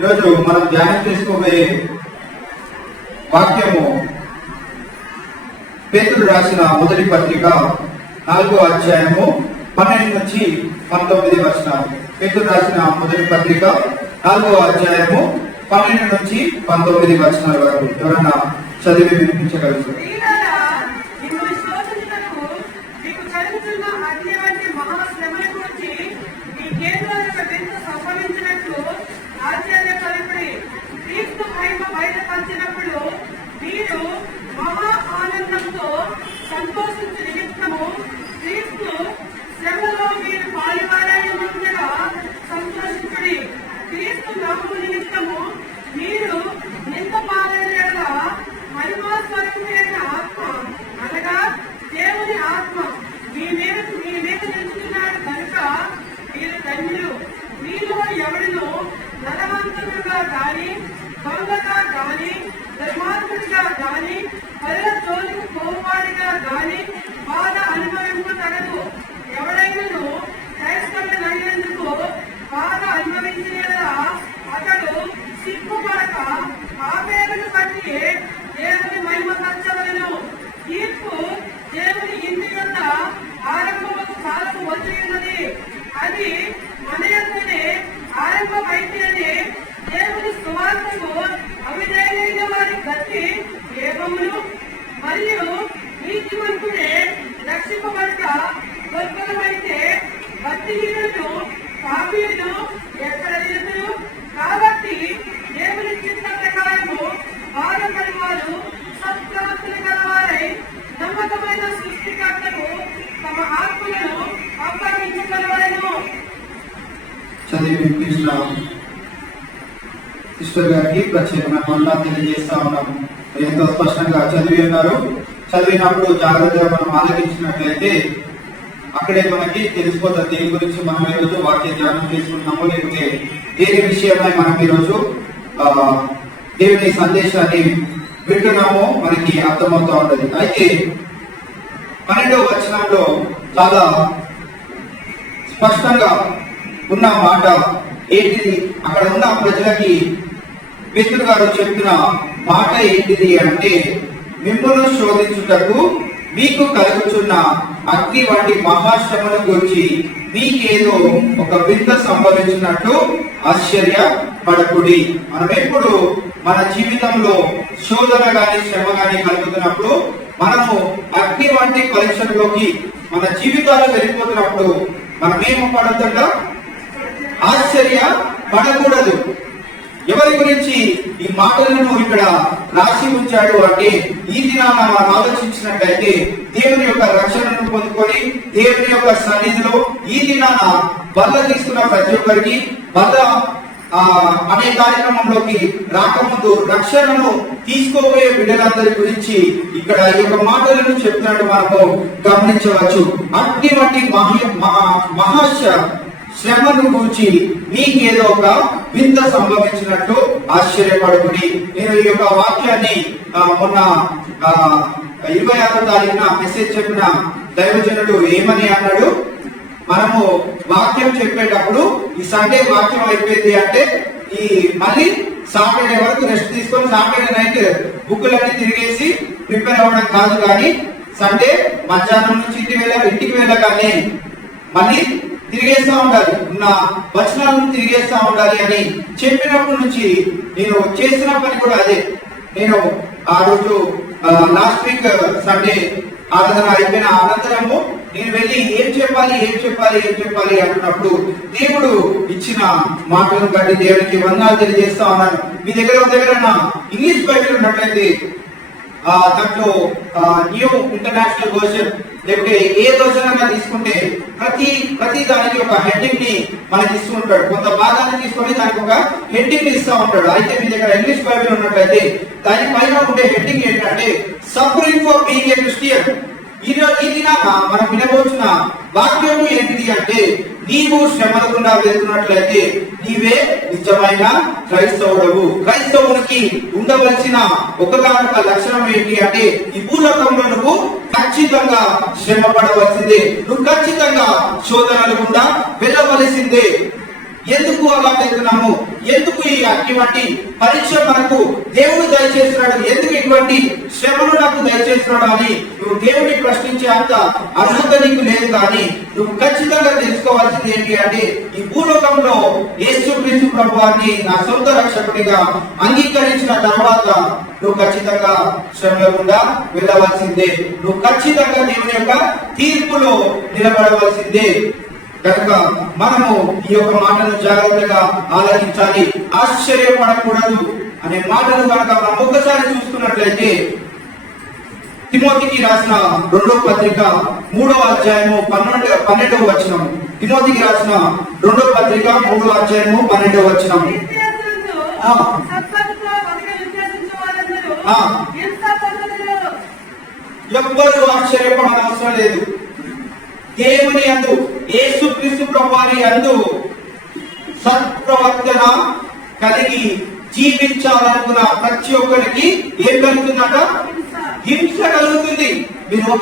ఈరోజు మనం ధ్యానం చేసుకోబోయే వాక్యము పేతురు రాసిన మొదటి పత్రిక 4వ అధ్యాయము 12 నుంచి 19 వచనాలు. పేతురు రాసిన మొదటి పత్రిక 4వ అధ్యాయము 12 నుంచి 19 వచనాల వరకు ఎవరన్నా చదివి వినిపించగలరు? సంతోషించు నిమిత్తము క్రీస్తు శ్రమలో మీరు పాలువారయ్యుండగా సంతోషించుడి. క్రీస్తు నామము నిమిత్తము మీరు నింద పాలైన మహిమాస్వరూపమైన ఆత్మ అనగా దేవుని ఆత్మ మీ మీద నిలుస్తున్నాడు కనుక మీరు ధన్యులు. మీలో ఎవరినో బలవంతుడుగా గాని, దొంగగా గాని, ధర్మాత్ముడిగా గాని, పరుల జోలికి పోవాడిగా గాని బాధ అనుభవింపతగదు. ఎవడైనను క్రైస్తవుడైనందుకు బాధ అనుభవించిన అతడు సిగ్గుపడక ఆవేదన బట్టి దేవుని మహిమపరచవలెను. తీర్పు దేవుని ఇంటి యొక్క ఆరంభము కాలము వచ్చి ఉన్నది. అది మన యొక్కనే ఆరంభమైతేనే దేవుని సువార్తకు అవిధేయులైన వారి గతి ఏమములు మరియు నీతిమంతుడే రక్షింపబడక దుర్బలమైతే భక్తిహీనులు పాపీయులు ఎక్కడ నిలుతురు? కాబట్టి దేవుని చిత్త ప్రకారము బాధపడి వారు సత్ప్రవర్తన గలవారై నమ్మకమైన సృష్టికర్తకు తమ ఆత్మలను అప్పగించగలవలను. చదివి వినిపించిన సిస్టర్ గారికి ప్రత్యేకమైన వందనాలు తెలియజేస్తా ఉన్నాము. ఎంతో స్పష్టంగా చదివి ఉన్నారు. చదివినప్పుడు జాగ్రత్తగా మనం ఆలోచించినట్లయితే అక్కడే మనకి తెలిసిపోతుంది దేని గురించి మనం ఈరోజు వాక్య ధ్యానం చేసుకుంటున్నాము, లేకపోతే దేని విషయమై మనం ఈరోజు దేవుని సందేశాన్ని వింటున్నామో మనకి అర్థమవుతూ ఉంటుంది. అయితే 12వ వచనంలో చాలా స్పష్టంగా ఉన్న మాట ఏంటిది? అక్కడ ఉన్న ప్రజలకి పేతురు గారు చెప్పిన మాట ఏంటిది అంటే, మిమ్మల్ని శోధించుటకు మీకు కలుగుతున్న అగ్ని వంటి మహాశ్రమను గురించి మీకేదో ఒక వింత సంభవించినట్టు ఆశ్చర్యపడకుడి. మనం ఎప్పుడు మన జీవితంలో శోధన గాని శ్రమ గాని కలుగుతున్నప్పుడు మనము అగ్ని వంటి పరీక్షలోకి మన జీవితాలు వెళ్ళిపోతున్నప్పుడు మనం ఏమో పడకుండా ఆశ్చర్య పడకూడదు. ఎవరి గురించి ఈ మాటలను ఇక్కడ రాసి ఉంచాడు అంటే, ఈ దినాన మనం ఆలోచించినట్లయితే దేవుని యొక్క రక్షణను పొందుకొని దేవుని యొక్క సన్నిధిలో ఈ దినాన బల్ల తీసుకున్న ప్రతి ఒక్కరికి బల్ల అనే కార్యక్రమంలోకి రాకముందు రక్షణను తీసుకోబోయే బిడ్డలందరి గురించి ఇక్కడ ఈ యొక్క మాటలను చెప్తున్నాడు మనము గమనించవచ్చు. అగ్ని వంటి శ్రమను గురించి మీకేదో ఒక వింత సంభవించినట్టు ఆశ్చర్యపడుకుని. నేను ఈ యొక్క వాక్యాన్ని మొన్న 26వ తారీఖున మెసేజ్ చెప్పిన దైవజనుడు ఏమని అన్నాడు, మనము వాక్యం చెప్పేటప్పుడు ఈ సండే వాక్యం అయిపోయింది అంటే ఈ మళ్ళీ సాటర్డే వరకు రెస్ట్ తీసుకొని సాటర్డే నైట్ బుక్కులన్నీ తిరిగేసి ప్రిపేర్ అవ్వడం కాదు, కానీ సండే మధ్యాహ్నం నుంచి ఇంటికి వెళ్ళగానే మళ్ళీ తిరిగేస్తా ఉండాలి, నా వచనాలను తిరిగేస్తా ఉండాలి అని చెప్పినప్పటి నుంచి నేను చేసిన పని కూడా అదే. నేను ఆ రోజు లాస్ట్ వీక్ సండే ఆరాధన అయిపోయిన అనంతరము నేను వెళ్ళి ఏం చెప్పాలి అంటున్నప్పుడు దేవుడు ఇచ్చిన మాటలను బట్టి దేవునికి వందనాలు తెలియజేస్తా ఉన్నాను. మీ దగ్గర ఇంగ్లీష్ బైబిల్ ఉన్నట్లయితే దాంట్లో న్యూ ఇంటర్నేషనల్ వర్షన్ లేకపోతే ఏ వర్షన్ తీసుకుంటే ప్రతి దానికి ఒక హెడ్డింగ్ ని మనకి ఇస్తూ ఉంటాడు. కొంత భాగాన్ని తీసుకొని దానికి ఒక హెడ్డింగ్ ని ఇస్తూ ఉంటాడు. అయితే మీ దగ్గర ఇంగ్లీష్ బైబిల్ ఉన్నట్లయితే దాని పైన ఉండే హెడ్డింగ్ ఏంటంటే suffering for being a Christian. ఈ దినాన మనం వినబోతున్న వాక్యము ఏంటిది అంటే, నీవు శ్రమల గుండా వెళ్తున్నట్లయితే నీవే నిజమైన క్రైస్తవుడవు. క్రైస్తవునికి ఉండవలసిన ఒకగానొక లక్షణం ఏంటి అంటే, ఈ భూలోకంలో నువ్వు ఖచ్చితంగా శ్రమ పడవలసిందే, నువ్వు ఖచ్చితంగా శోధనల గుండా వెళ్ళవలసిందే. ఎందుకు అలా వెళ్తున్నాము, ఎందుకు ఈ అటువంటి పరీక్ష మనకు దేవుడు దయచేస్తున్నాడు, ఎందుకు ఇటువంటి శ్రమను నాకు దయచేస్తున్నాడు అని నువ్వు దేవుడిని ప్రశ్నించే అంత అర్హత నీకు లేదు. కానీ నువ్వు ఖచ్చితంగా తెలుసుకోవాల్సింది ఏంటి అంటే, ఈ భూలోకంలో యేసుక్రీస్తు ప్రభువాన్ని నా సొంత రక్షకుడిగా అంగీకరించిన తర్వాత నువ్వు ఖచ్చితంగా శ్రమ గుండా వెళ్ళవలసిందే. నువ్వు ఖచ్చితంగా దేవుని యొక్క తీర్పులో నిలబడవలసిందే. కనుక మనము ఈ యొక్క మాటను జాగ్రత్తగా ఆలోచించాలి. ఆశ్చర్యపడకూడదు అనే మాటను కనుక మనం ఒక్కసారి చూసుకున్నట్లయితే, తిమోతికి రాసిన 2వ పత్రిక 3వ అధ్యాయము 12వ వచనం. తిమోతికి రాసిన 2వ పత్రిక 3వ అధ్యాయము 12వ వచనం. ఎవ్వరూ ఆశ్చర్యపడని అవసరం లేదు. దేవుని యందు, యేసుక్రీస్తు ప్రభువారి యందు సత్ప్రవర్తన కలిగి జీవించాలనుకున్న ప్రతి ఒక్కరికి ఏం కలుగుతుందట? హింస కలుగుతుంది. మీరు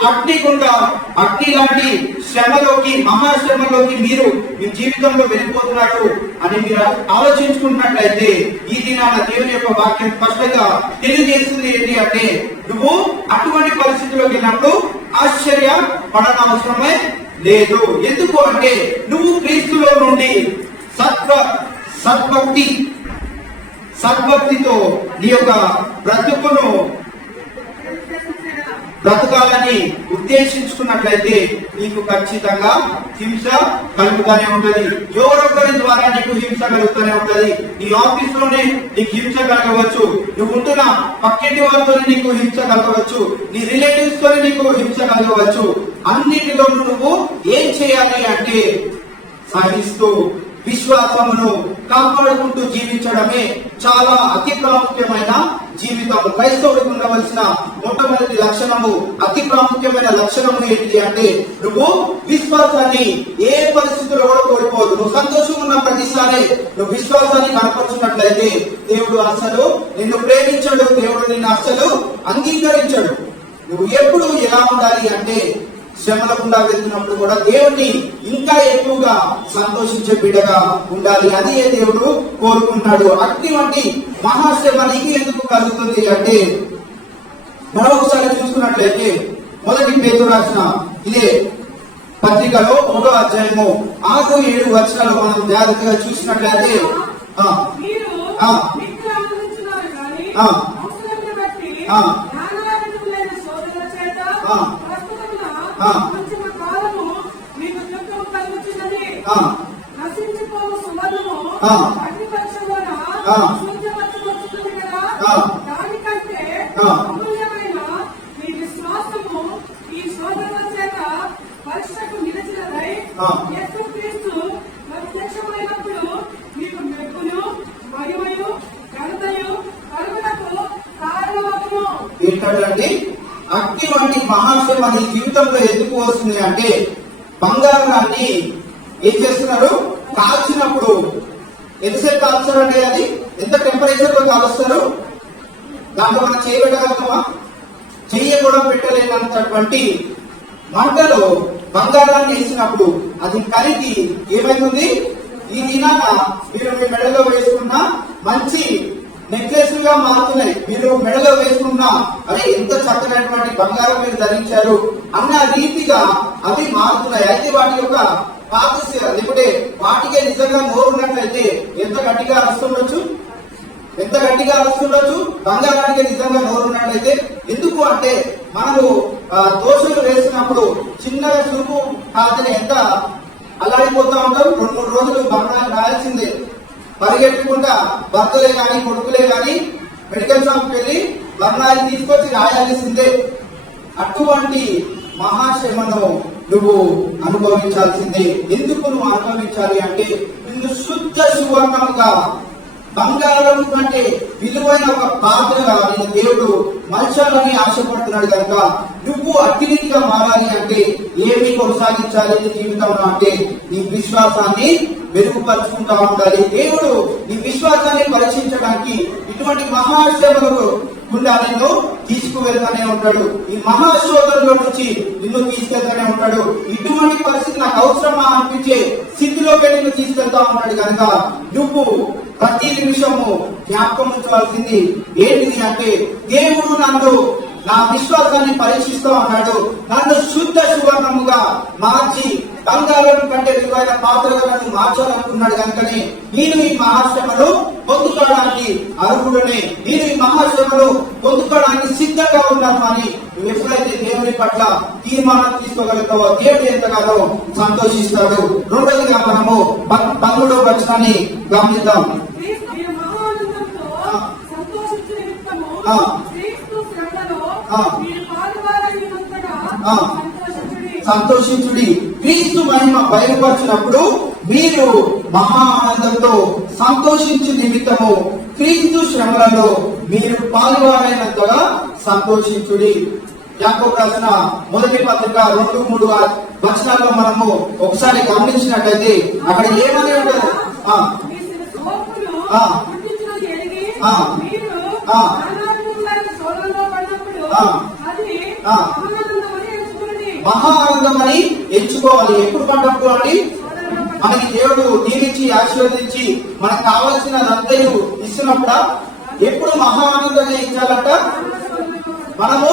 అగ్ని లాంటి శ్రమలోకి, మహాశ్రమలోకి మీరు మీ జీవితంలో వెళ్ళిపోతున్నారు అని మీరు ఆలోచించుకున్నట్లయితే, ఈ దినాన దేవుని యొక్క వాక్యం స్పష్టంగా తెలియజేస్తుంది ఏంటి అంటే, నువ్వు అటువంటి పరిస్థితిలోకి వెళ్ళినప్పుడు ఆశ్చర్య పడనవసరమే లేదు. ఎందుకు అంటే, నువ్వు క్రీస్తులో నుండి సద్భక్తితో నీ యొక్క బ్రతకాలని ఉద్దేశించుకున్నట్లయితే నీకు ఖచ్చితంగా హింస కలుగుతూనే ఉంటది. ఎవరొకరి ద్వారా నీకు హింస కలుగుతూనే ఉంటది. నీ ఆఫీస్ లోనే నీకు హింస కలగవచ్చు, నువ్వు ఉంటున్న పక్కింటి వాళ్ళతో నీకు హింస కలగవచ్చు, నీ రిలేటివ్స్ తో నీకు హింస కలగవచ్చు. అన్నిటిలో నువ్వు ఏం చేయాలి అంటే, సహిస్తూ విశ్వాసమును కాపాడుకుంటూ జీవించడమే చాలా అతి ప్రాముఖ్యమైన జీవితం. క్రైస్తవుడికి ఉండవలసిన మొట్టమొదటి లక్షణము, అతి ప్రాముఖ్యమైన లక్షణము ఏంటి అంటే, నువ్వు విశ్వాసాన్ని ఏ పరిస్థితుల్లో కూడా కోల్పోదు. నువ్వు సంతోషంగా ఉన్న ప్రతిసారి నువ్వు విశ్వాసాన్ని కనపరుచున్నట్లయితే దేవుడు అసలు నిన్ను ప్రేమించడు, దేవుడు నిన్ను అసలు అంగీకరించడు. నువ్వు ఎప్పుడు ఎలా ఉండాలి అంటే, శ్రమల గుండా వెళ్తున్నప్పుడు కూడా దేవుణ్ణి ఇంకా ఎక్కువగా సంతోషించే బిడ్డగా ఉండాలి. అదే దేవుడు కోరుకుంటాడు. అటువంటి మహాశ్రమ నీకు ఎందుకు కలుగుతుంది అంటే, మరొకసారి చూసుకున్నట్లయితే, మొదటి పేతురు రాసిన ఇదే పత్రికలో 1వ అధ్యాయము 6-7 వచనాలు మనం జాగ్రత్తగా చూసినట్లయితే, ఏంటంటే, అటువంటి మహాశ్రమ నీ జీవితంలో ఎందుకు వస్తుంది అంటే, బంగారాన్ని ఏం చేస్తున్నారు? కాల్చినప్పుడు ఎంతసేపు కాల్చారంటే, అది ఎంత టెంపరేచర్ లో కాలుస్తారు? దాంట్లో మనం చేయబెట్టగలుగుతామా? చెయ్య కూడా పెట్టలేనంతటువంటి మంటలో బంగారాన్ని వేసినప్పుడు అది కరిగి ఏమైంది? ఈ దినాన మీరు మీ మెడలో వేసుకున్న మంచి నెక్లెస్ గా మారుతున్నాయి. మీరు మెడలో వేసుకున్న అదే ఎంత చక్కనటువంటి బంగారం మీరు ధరించారు అన్న రీతిగా అవి మారుతున్నాయి. అయితే వాటి యొక్క పాతస్య లేకుంటే వాటికే నిజంగా నోరున్నట్లయితే ఎంత గట్టిగా వస్తుండొచ్చు? బంగారానికి నిజంగా నోరున్నట్లయితే. ఎందుకు అంటే, మనము దోషులు వేసినప్పుడు చిన్నగా చూపు కాదని ఎంత అల్లాడిపోతా ఉంటాం. 2-3 రోజులు బంగారం రాయాల్సిందే. పరిగెట్టకుండా భర్తలే కానీ కొడుకులే కానీ మెడికల్ షాప్కి వెళ్ళి బంగారం తీసుకొచ్చి రాయాల్సిందే. అటువంటి మహాశ్రమను నువ్వు అనుభవించాల్సిందే. ఎందుకు నువ్వు అనుభవించాలి అంటే, నిన్ను శుద్ధ సువర్ణముగా, బంగారం కంటే విలువైన ఒక పాత్రగా నేను దేవుడు మలచాలని ఆశపడుతున్నాడు కనుక, నువ్వు అతిథిగా మారాలి అంటే ఏమి కొనసాగించాలి నీ జీవితంలో అంటే, నీ విశ్వాసాన్ని మెరుగుపరుచుకుంటా ఉండాలి. దేవుడు నీ విశ్వాసాన్ని పరీక్షించడానికి ఇటువంటి మహాశ్రమలకు గుండా నిన్ను తీసుకువెళ్తానే ఉంటాడు. ఈ మహాశోధనలో నుంచి నిన్ను తీసుకెళ్తానే ఉంటాడు. ఇటువంటి పరిస్థితి నాకు అవసరమా అనిపించే స్థితిలోకి నిన్ను తీసుకెళ్తా ఉన్నాడు కనుక, నువ్వు ప్రతి నిమిషము జ్ఞాపకం ఉంచవలసింది ఏంటిది అంటే, దేవుడు నన్ను నా విశ్వాసాన్ని పరీక్షిస్తూ అన్నాడు. నన్ను శుద్ధ సువర్ణముగా మార్చి బంగారం కంటే విలువైన పాత్రగా నన్ను మార్చాలనుకున్నాడు. కనుకనే నేను ఈ మహాశ్రమను పొందుకోవడానికి అర్హుడనే, నేను ఈ మహాశ్రమను పొందుకోవడానికి సిద్ధంగా ఉన్నాను అని నువ్వు ఎప్పుడైతే దేవుని పట్ల తీర్మానం తీసుకోగలుగుతావో దేవుడు ఎంతగానో సంతోషిస్తాడు. రెండోదిగా మనము 13వ వచనాన్ని గమనిద్దాం. సంతోషించుడి, క్రీస్తు మహిమ బయలుపరిచినప్పుడు మీరు మహా ఆనందంతో సంతోషించు నిమిత్తము క్రీస్తు శ్రమలలో మీరు పాల్గొనైనంతగా సంతోషించుడి. యాకోబు రాసిన మొదటి పత్రిక 2-3 వచనాల్లో మనము ఒకసారి గమనించినట్లయితే అక్కడ ఏమని ఉండదు. మహా ఆనందమని ఎంచుకోవాలి. ఎప్పుడు పడ్డప్పుడు అండి, మనకి దేవుడు దీవించి ఆశీర్వదించి మనకు కావలసిన నంతయు ఇస్తున్నప్పుడు ఎప్పుడు మహా ఆనందంగా ఇచ్చాలంట. మనము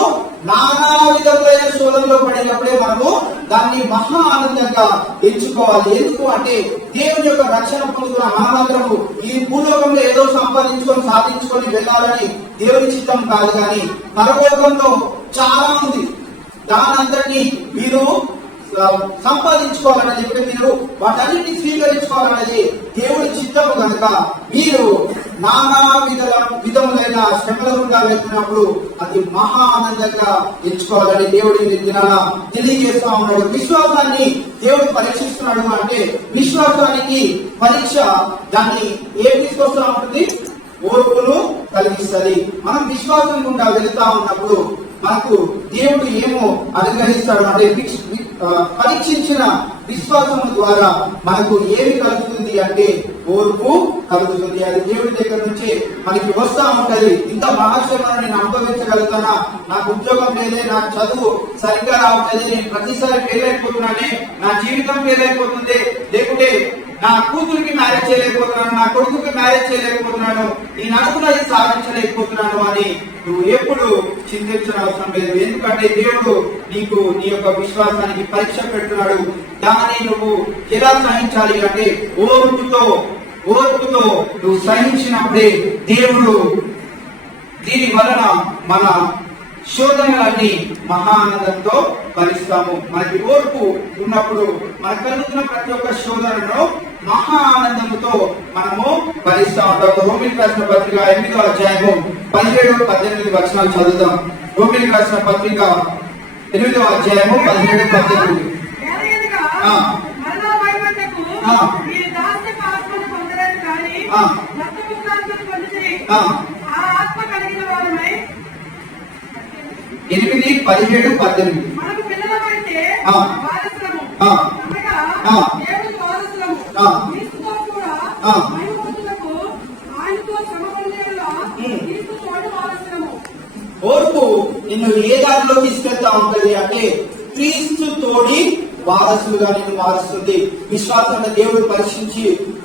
నానా విధములైన శోధనలో పడినప్పుడే మనము దాన్ని మహా ఆనందంగా ఎంచుకోవాలి. ఎందుకు అంటే దేవుని యొక్క రక్షణ పొందుతున్న ఆనందము ఈ భూలోకంలో ఏదో సంపాదించుకొని సాధించుకొని వెళ్ళాలని దేవుని చిత్తం కాదు, కానీ పరలోకంలో చాలా ఉంది. దానంతటినీ మీరు సంపాదించుకోవాలని చెప్పి మీరు వాటన్నిటిని స్వీకరించుకోవాలనేది దేవుడి చిత్తము కనుక మీరు నానా విధములైన శ్రమలుగా వెళ్తున్నప్పుడు అది మహా ఆనందంగా ఎంచుకోవాలని దేవుడి దినాన తెలియజేస్తా ఉన్నాడు. విశ్వాసాన్ని దేవుడు పరీక్షిస్తున్నాడు అంటే విశ్వాసానికి పరీక్ష దాన్ని ఏం తీసుకొస్తా ఉంటుంది? ఓర్పును కలిగిస్తుంది. మనం విశ్వాసం గుండా వెళ్తా ఉన్నప్పుడు మనకు దేవుడు ఏమో అనుగ్రహిస్తాడు అంటే పరీక్షించిన విశ్వాసము ద్వారా మనకు ఏమి కలుగుతుంది అంటే ఓర్పు కలుగుతుంది. అది దేవుడి దగ్గర నుంచి మనకి వస్తా ఉంటది. ఇంత మహాశ్రమను నేను అనుభవించగలుగుతానా, నాకు ఉద్యోగం లేదే, నాకు చదువు సరిగ్గా రావట్లేదు, నేను ప్రతిసారి ఫెయిల్ అయిపోతున్నానే, నా జీవితం ఫెయిల్ అయిపోతుంది, లేకుంటే నా కూతురికి మ్యారేజ్ చేయలేకపోతున్నాను, నా కొడుకుకి మ్యారేజ్ చేయలేకపోతున్నాను, ఈ నడుపులో సాధించలేకపోతున్నాను అని నువ్వు ఎప్పుడు చింతించిన అవసరం లేదు. ఎందుకంటే దేవుడు నీకు నీ యొక్క విశ్వాసానికి పరీక్ష పెడుతున్నాడు. దాన్ని నువ్వు ఎలా సహించాలి అంటే ఓర్పుతో నువ్వు సహించినప్పుడే దేవుడు దీని వలన మన శోధనలన్నీ మహానందంతో భరిస్తాము. మనకి ఓర్పు ఉన్నప్పుడు మనకు కలుగుతున్న ప్రతి ఒక్క శోధనను మహా ఆనందంతో మనము భరిస్తా ఉంటాము. రోమిలకు రాసిన పత్రిక 8వ అధ్యాయము 17-18 వచనాలు చదువుతాం. రోమిలకు రాసిన పత్రిక 8వ అధ్యాయము 17-18. ఆత్మ కలిగిన వారమై 8-17-18 మనకు పిల్లలమైతే వారసులము, దేవుని వారసులము, క్రీస్తుతో కూడా మహిమపొందుటకు ఆయనతో శ్రమపడేలా క్రీస్తు తోటి వారసులము. ఓర్పు నిన్ను ఏ దారిలో తీసుకెళ్తా ఉంటది అంటే క్రీస్తు తోడి వారసులుగా నిన్ను మారుస్తుంది. విశ్వాసంగా దేవుడు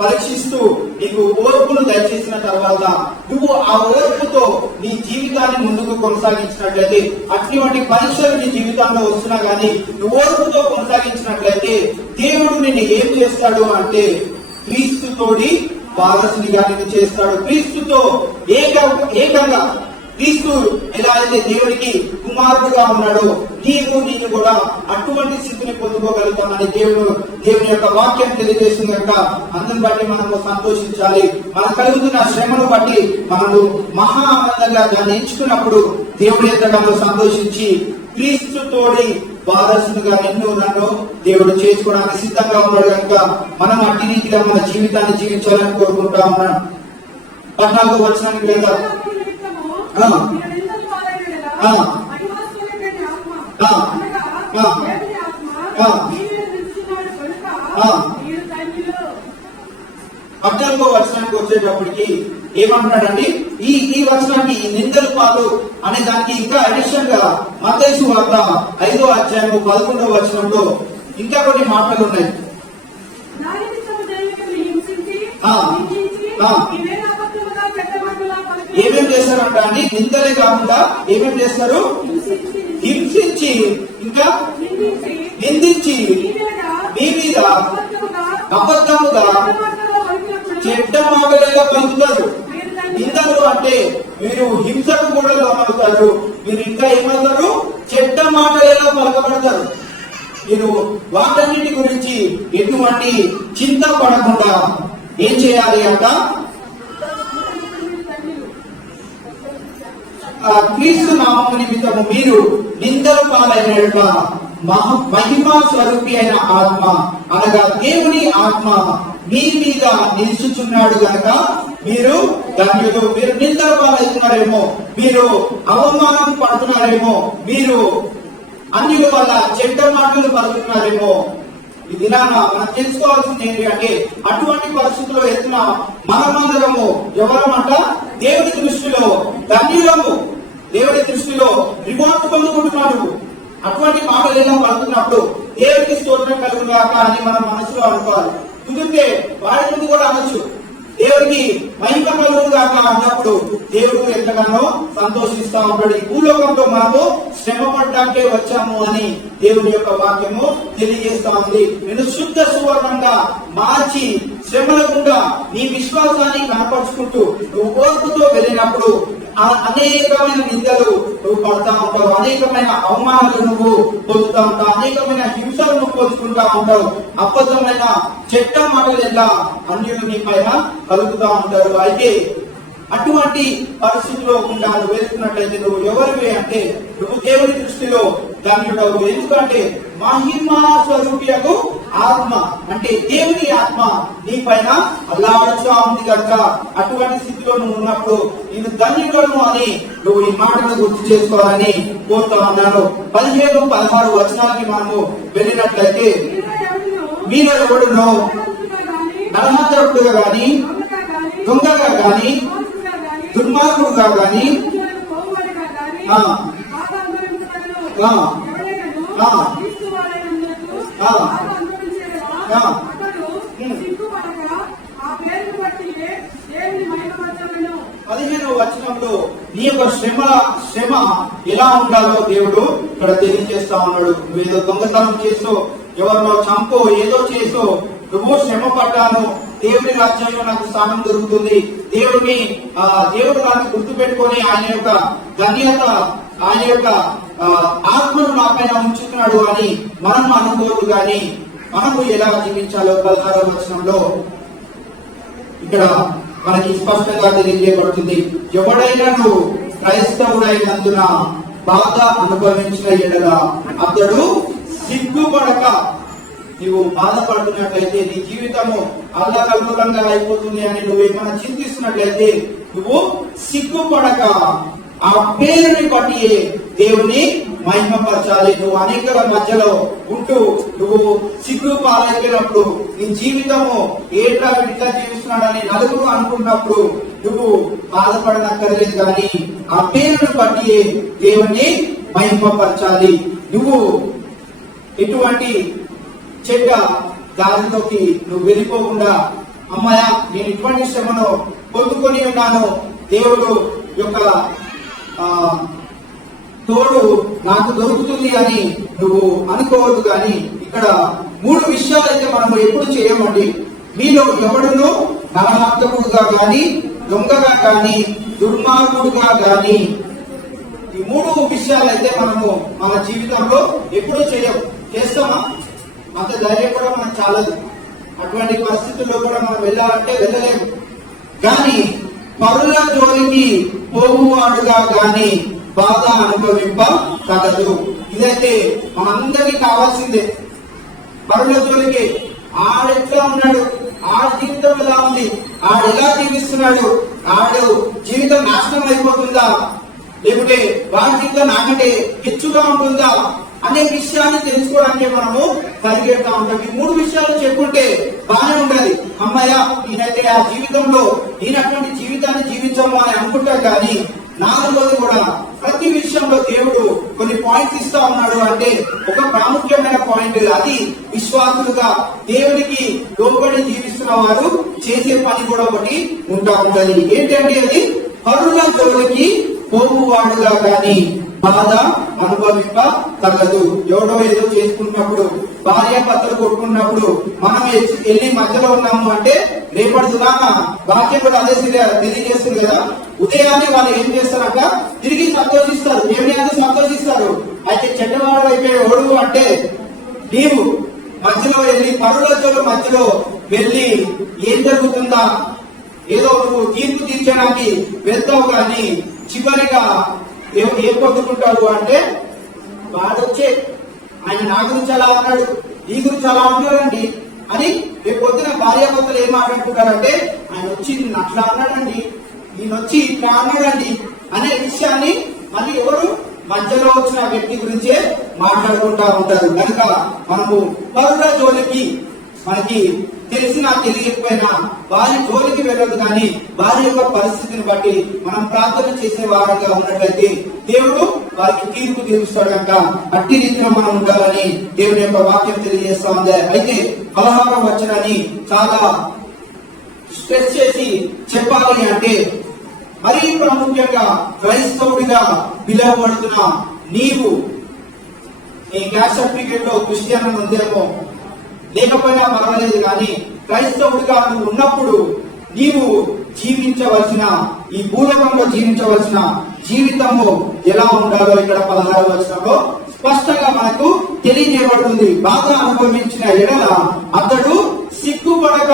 పరీక్షిస్తూ నీకు ఓర్పును దయచేసిన తర్వాత నువ్వు ఆ ఓర్పుతో నీ జీవితాన్ని ముందుకు కొనసాగించినట్లయితే, అటువంటి పరీక్షలు నీ జీవితంలో వస్తున్నా గానీ నువ్వు ఓర్పుతో కొనసాగించినట్లయితే దేవుడు నిన్ను ఏం చేస్తాడు అంటే క్రీస్తుతోడి వారసునిగా నిన్ను చేస్తాడు. క్రీస్తుతో ఏకంగా క్రీస్తు ఎలా అయితే దేవుడికి కుమారుడుగా ఉన్నాడో నేను కూడా అటువంటి స్థితిని పొందుకోగలుగుతామని దేవుని యొక్క వాక్యం తెలియజేస్తుంది కనుక అందుని బట్టి మనము సంతోషించాలి. మనకు కలుగుతున్న శ్రమను బట్టి మనము మహా ఆనందంగా దాన్ని ఎంచుకున్నప్పుడు దేవుడు ఎంతగానో సంతోషించి క్రీస్తుతోడి వారసునిగా నన్ను దేవుడు చేసుకోవడానికి సిద్ధంగా ఉన్నాడు కనుక మనం అట్టి రీతిగా మన జీవితాన్ని జీవించాలని కోరుకుంటా ఉన్నాం. 14వ వచనానికి లేదా అర్థంలో వచనానికి వచ్చేటప్పటికి ఏమంటున్నాడండి, ఈ వచనానికి నిందల పాలు అనే దానికి ఇంకా అడిషన్ గా మత్తయి సువార్త 5వ అధ్యాయం 11వ వచనంలో ఇంకా కొన్ని మాటలు ఉన్నాయి. ఏమేం చేస్తారంట అండి? నిందలే కాకుండా ఏమేం చేస్తారు? హింసించి, ఇంకా నిందించి మీ మీద అబద్ధముగా చెడ్డ మాటలుగా పలుకుతారు. నిందలు అంటే మీరు హింసకు కూడా లోనవుతారు. మీరు ఇంకా ఏమవుతారు? చెడ్డ మాటలుగా పలకబడతారు. మీరు వాటన్నిటి గురించి ఎటువంటి చింత పడకుండా ఏం చేయాలి అంట? క్రీస్తు నామము నిమిత్తము మీరు నిందల పాలైన మహిమా స్వరూపి అయిన ఆత్మ అనగా దేవుని ఆత్మ మీ మీద నిలుచుచున్నాడు కనుక మీరు ధన్యులు. మీరు నిందల పాలవుతున్నారేమో, మీరు అవమానం పడుతున్నారేమో, మీరు అన్నిల వల్ల చెడ్డ మాటలు పలుకుతున్నారేమో. ఈ దినాన మనం తెలుసుకోవాల్సింది ఏంటి అంటే, అటువంటి పరిస్థితుల్లో ఎత్తున మనమందరము ఎవరమంట? దేవుడి దృష్టిలో ధన్యులము, దేవుడి దృష్టిలో రివార్డు పొందుకుంటున్నాడు. అటువంటి మాటలు ఏదో పడుతున్నప్పుడు దేవుడికి స్తోత్రం కలుగుగాక అని మనం మనసులో అనుకోవాలి. కుదిరితే వాడి ముందు కూడా అనొచ్చు, దేవుడికి మహిమ కలుగుగాక అన్నప్పుడు దేవుడు ఎంతగానో సంతోషిస్తా ఉంటాడు. ఈ భూలోకంలో మనము శ్రమ పడ్డాకే వచ్చాము అని దేవుని యొక్క వాక్యము తెలియజేస్తా ఉంది. నేను శుద్ధ సువర్ణంగా మార్చి శ్రమలకుండా నీ విశ్వాసాన్ని కనపరుచుకుంటూ నువ్వు ఓర్పుతో వెళ్ళినప్పుడు అనేకమైన నిందలు నువ్వు పడతా ఉంటావు, అనేకమైన అవమానాలు నువ్వు పొందుతా ఉంటావు, అనేకమైన హింసలు నువ్వు పొందుకుంటా ఉంటావు. అబద్ధమైన చెడ్డ మాటలు ఎలా అన్యులు నీ పైన కలుగుతా ఉంటారు. అయితే అటువంటి పరిస్థితిలో గుండా నువ్వు వెళ్తున్నట్లయితే నువ్వు ఎవరివి అంటే నువ్వు దేవుని దృష్టిలో ధన్యుడవు. ఎందుకంటే మహిమా స్వరూపియకు ఆత్మ అంటే దేవుని ఆత్మ నీ పైన అల్లాడుతా ఉంది కనుక అటువంటి స్థితిలో నువ్వు ఉన్నప్పుడు నేను ధన్యుడను అని నువ్వు ఈ మాటను గుర్తు చేసుకోవాలని కోరుతా ఉన్నాను. 15, 16 వచనాలకి మనము వెళ్ళినట్లయితే మీలో ఎవడునో నరహంతకుడుగా గాని, దొంగగా గాని, దుర్మార్గుడుగా గాని, పదిహేనవ వచనంలో నీ యొక్క శ్రమ ఎలా ఉండాలో దేవుడు ఇక్కడ తెలియజేస్తా ఉన్నాడు. నువ్వు ఏదో దొంగతనం చేసో, ఎవరినో చంపో, ఏదో చేసో నువ్వు శ్రమ పడ్డాను, దేవుడి రాజ్యంలో నాకు స్థానం దొరుకుతుంది, దేవుడు నాకు గుర్తు పెట్టుకొని ఆయన యొక్క ధన్యత, ఆయన యొక్క ఆత్మను నా పైన ఉంచుతున్నాడు అని మనం అనుకోరు. కానీ మనము ఎలా జీవించాలో 16వ వచనంలో ఇక్కడ మనకి స్పష్టంగా తెలియజేయబడుతుంది. ఎవడైనా నువ్వు క్రైస్తవుడైనందున బాధ అనుభవించిన ఎడల అతడు సిగ్గుపడక, నువ్వు బాధపడుతున్నట్లయితే నీ జీవితము అల్లకల్లోలంగా అయిపోతుంది అని నువ్వు ఏమైనా చింతిస్తున్నట్లయితే నువ్వు సిగ్గుపడక ఆ పేరుని బట్టి దేవుని మహిమపరచాలి. నువ్వు అనేకల మధ్యలో ఉంటూ నువ్వు సిగ్గు పాలైపోయినప్పుడు నీ జీవితము ఏట్లా విడిగా జీవిస్తున్నాడని నలుగురు అనుకున్నప్పుడు నువ్వు బాధపడనక్కర్లేదు. కానీ ఆ పేరుని బట్టి దేవుని మహిమపరచాలి. నువ్వు ఎటువంటి చెడ్డ దారిలోకి నువ్వు వెళ్ళిపోకుండా, అమ్మాయ నేను ఇటువంటి శ్రమను పొందుకొని ఉన్నాను, దేవుడు యొక్క తోడు నాకు దొరుకుతుంది అని నువ్వు అనుకోవద్దు. కానీ ఇక్కడ 3 విషయాలు అయితే మనం ఎప్పుడు చేయమండి. మీలో ఎవడును నరహంతకుడుగా గాని, దొంగగా గాని, దుర్మార్గుడుగా గాని, ఈ 3 విషయాలు అయితే మనము మన జీవితంలో ఎప్పుడు చేస్తామా? అంత ధైర్యం కూడా మనకు చాలదు. అటువంటి పరిస్థితుల్లో కూడా మనం వెళ్ళాలంటే వెళ్ళలేము. కానీ పరుల జోలికి పోగువాడుగా గాని బాధ అనుభవింప తగదు. ఇదైతే మనందరికీ కావాల్సిందే. పరుల జోలికి ఆడెట్లా ఉన్నాడు, ఆడ జీవితం ఎలా ఉంది, ఆడెలా జీవిస్తున్నాడు, ఆడు జీవితం నాశనం అయిపోతుందా, లేకుంటే వాడి జీవితం నాకంటే హెచ్చుగా ఉంటుందా అనే విషయాన్ని తెలుసుకోవడానికి మనము పరిగెడతా ఉంటాం. ఈ 3 విషయాలు చెప్పుకుంటే బాగానే ఉండాలి. అమ్మాయ ఈయనైతే ఆ జీవితంలో ఈయనటువంటి జీవితాన్ని జీవించము అని అనుకుంటారు. కానీ 4వది కూడా ప్రతి విషయంలో దేవుడు కొన్ని పాయింట్స్ ఇస్తా ఉన్నాడు. అంటే ఒక ప్రాముఖ్యమైన పాయింట్, అది విశ్వాసులుగా దేవుడికి లోబడి జీవిస్తున్న వారు చేసే పని కూడా ఒకటి ఉంటా ఉంటది. ఏంటంటే అది పరుల జోలికి పోగువాడుగా గాని బాధ అనుభవింప తగదు. ఎవడో ఏదో చేసుకున్నప్పుడు, భార్య భర్తలు కొట్టుకున్నప్పుడు మనం వెళ్ళి మధ్యలో ఉన్నాము అంటే రేపటి దినాన వాక్యం కూడా అదే తెలియజేస్తుంది కదా. ఉదయాన్నే వాళ్ళు ఏం చేస్తారంట, తిరిగి సంతోషిస్తారు, దేవుని అంతా సంతోషిస్తారు. అయితే చెడ్డవాడు అయిపోయే ఓడు అంటే నీవు మధ్యలో వెళ్ళి పరుల మధ్యలో వెళ్ళి ఏం జరుగుతుందా, ఏదో నువ్వు తీర్పు తీర్చడానికి వెళ్తావు కానీ చివరిగా ఏం పొందుకుంటాడు అంటే వాడొచ్చే ఆయన నా గురించి అలా అన్నాడు, నీ గురించి అలా ఉన్నాడండి అని రేపు పొద్దున భార్యాభర్తలు ఏం మాట్లాడుకుంటారంటే ఆయన వచ్చి నిన్ను అట్లా అన్నాడండి, ఈయన వచ్చి ఇట్లా అన్నాడండి అనే విషయాన్ని మళ్ళీ ఎవరు మధ్యలో వచ్చిన వ్యక్తి గురించే మాట్లాడుకుంటా ఉంటారు. కనుక మనము పరుల జోలికి మనకి తెలిసినా తెలియకపోయినా వారి జోలికి వెళ్ళదు. కానీ వారి యొక్క పరిస్థితిని బట్టి మనం ప్రార్థన చేసే వారిగా ఉన్నట్లయితే దేవుడు వారికి తీర్పు తీరుస్తాడు కనుక అట్టి రీతిలో మనం ఉండాలని దేవుని యొక్క వాక్యం తెలియజేస్తా ఉంది. అయితే 16వ వచనాన్ని చాలా స్ట్రెస్ చేసి చెప్పాలి అంటే, మరీ ప్రాముఖ్యంగా క్రైస్తవుడిగా పిలువబడుతున్న నీవు నీ క్యాస్ట్ సర్టిఫికేట్ లో క్రిస్టియన్ ఉందేమో, లేకపోయినా పర్వాలేదు, కానీ క్రైస్తవుడిగా నువ్వు ఉన్నప్పుడు నీవు జీవించవలసిన, ఈ భూలోకంలో జీవించవలసిన జీవితము ఎలా ఉండాలో ఇక్కడ 16వ వచనంలో స్పష్టంగా మనకు తెలియజేయబడుతుంది. బాగా అనుభవించిన ఎడల అతడు సిగ్గుపడక,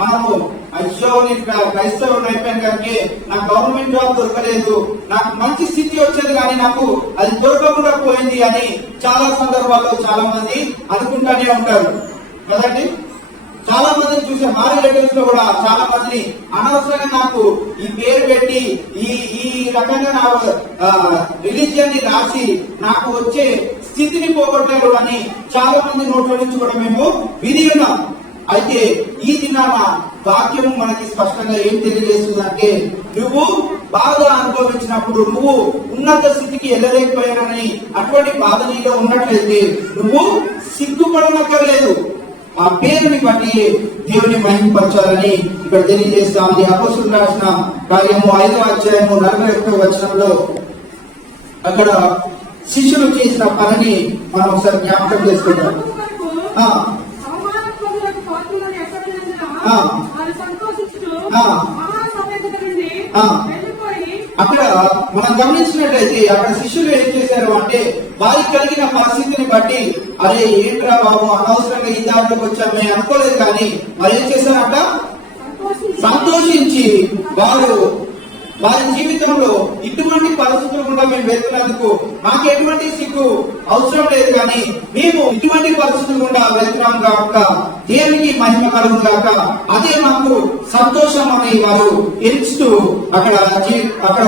మనము అయ్యో నేను క్రైస్తవుడు అయిపోయాను కనుక నాకు గవర్నమెంట్ జాబ్ దొరకలేదు, నాకు మంచి స్థితి వచ్చేది కానీ నాకు అది దొరకకుండా పోయింది అని చాలా సందర్భాల్లో చాలా మంది అనుకుంటానే ఉంటారు కదండి. చాలా మందిని చూసే మా రిలేటివ్స్ లో కూడా చాలా మందిని అనవసరంగా నాకు ఈ పేరు పెట్టి ఈ రకంగా నా రిలీజియన్ ని రాసి నాకు వచ్చే స్థితిని పోగొట్టారు అని చాలా మంది నోట్ల నుంచి కూడా మేము విని ఉన్నాం. అయితే ఈ దినాన వాక్యం మనకి స్పష్టంగా ఏం తెలియజేస్తుందంటే, నువ్వు బాగా అనుభవించినప్పుడు, నువ్వు ఉన్నత స్థితికి వెళ్ళలేకపోయానని అటువంటి బాధ నీలో ఉన్నట్లయితే నువ్వు సిగ్గుపడనక్కర్లేదు. ఆ పేరుని బట్టి దేవుని మహిమపరచాలని ఇక్కడ తెలియజేస్తాం. అపోస్తలులు రాసిన కార్యము 5వ అధ్యాయము 41వ వచనంలో అక్కడ శిష్యులు చేసిన పనిని మనం ఒకసారి జ్ఞాపకం చేసుకుంటాం. అక్కడ మనం గమనించినట్లయితే అక్కడ శిష్యులు ఏం చేశారు అంటే, వారికి కలిగిన పరిస్థితిని బట్టి అరే ఏంట్రా బాబు అనవసరంగా ఈ దాంట్లోకి వచ్చామే అనుకోలేదు, కానీ మరి ఏం చేశారంట, సంతోషించి వారి జీవితంలో ఇటువంటి పరిస్థితులు కూడా మేము వెళ్తున్నందుకు మాకు ఎటువంటి సిగ్గు అవసరం లేదు, కానీ మేము ఇటువంటి పరిస్థితులు కూడా వెళ్తున్నాం కాక దేవునికి మహిమ కలుగు కాక అదే మాకు సంతోషం అని వారు ఎంచుతూ అక్కడ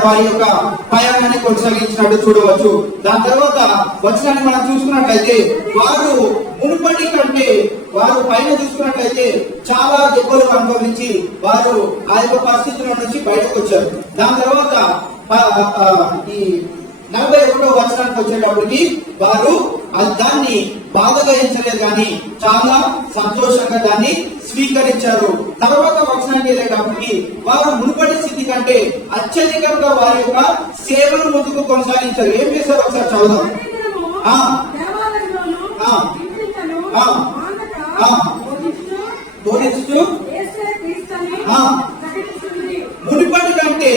వారి యొక్క ప్రయాణాన్ని కొనసాగించినట్టు చూడవచ్చు. దాని తర్వాత వచనాన్ని మనం చూసుకున్నట్లయితే వారు మునుపటి కంటే వారు పైన చూసుకున్నట్లయితే చాలా దెబ్బలు అనుభవించి వారు ఆ యొక్క పరిస్థితుల నుంచి బయటకు వచ్చారు. దాని తర్వాత ఈ 41వ వచనానికి వచ్చేటప్పటికి వారు దాన్ని బాధగా ఎంచలేదు, కానీ చాలా సంతోషంగా దాన్ని స్వీకరించారు. తర్వాత వచనానికి వెళ్ళేటప్పటికి వారు మునుపటి స్థితి కంటే అత్యధికంగా వారి యొక్క సేవను ముందుకు కొనసాగించారు. ఏం చేశారు ఒకసారి చదువుదాం. మునుపటి కంటే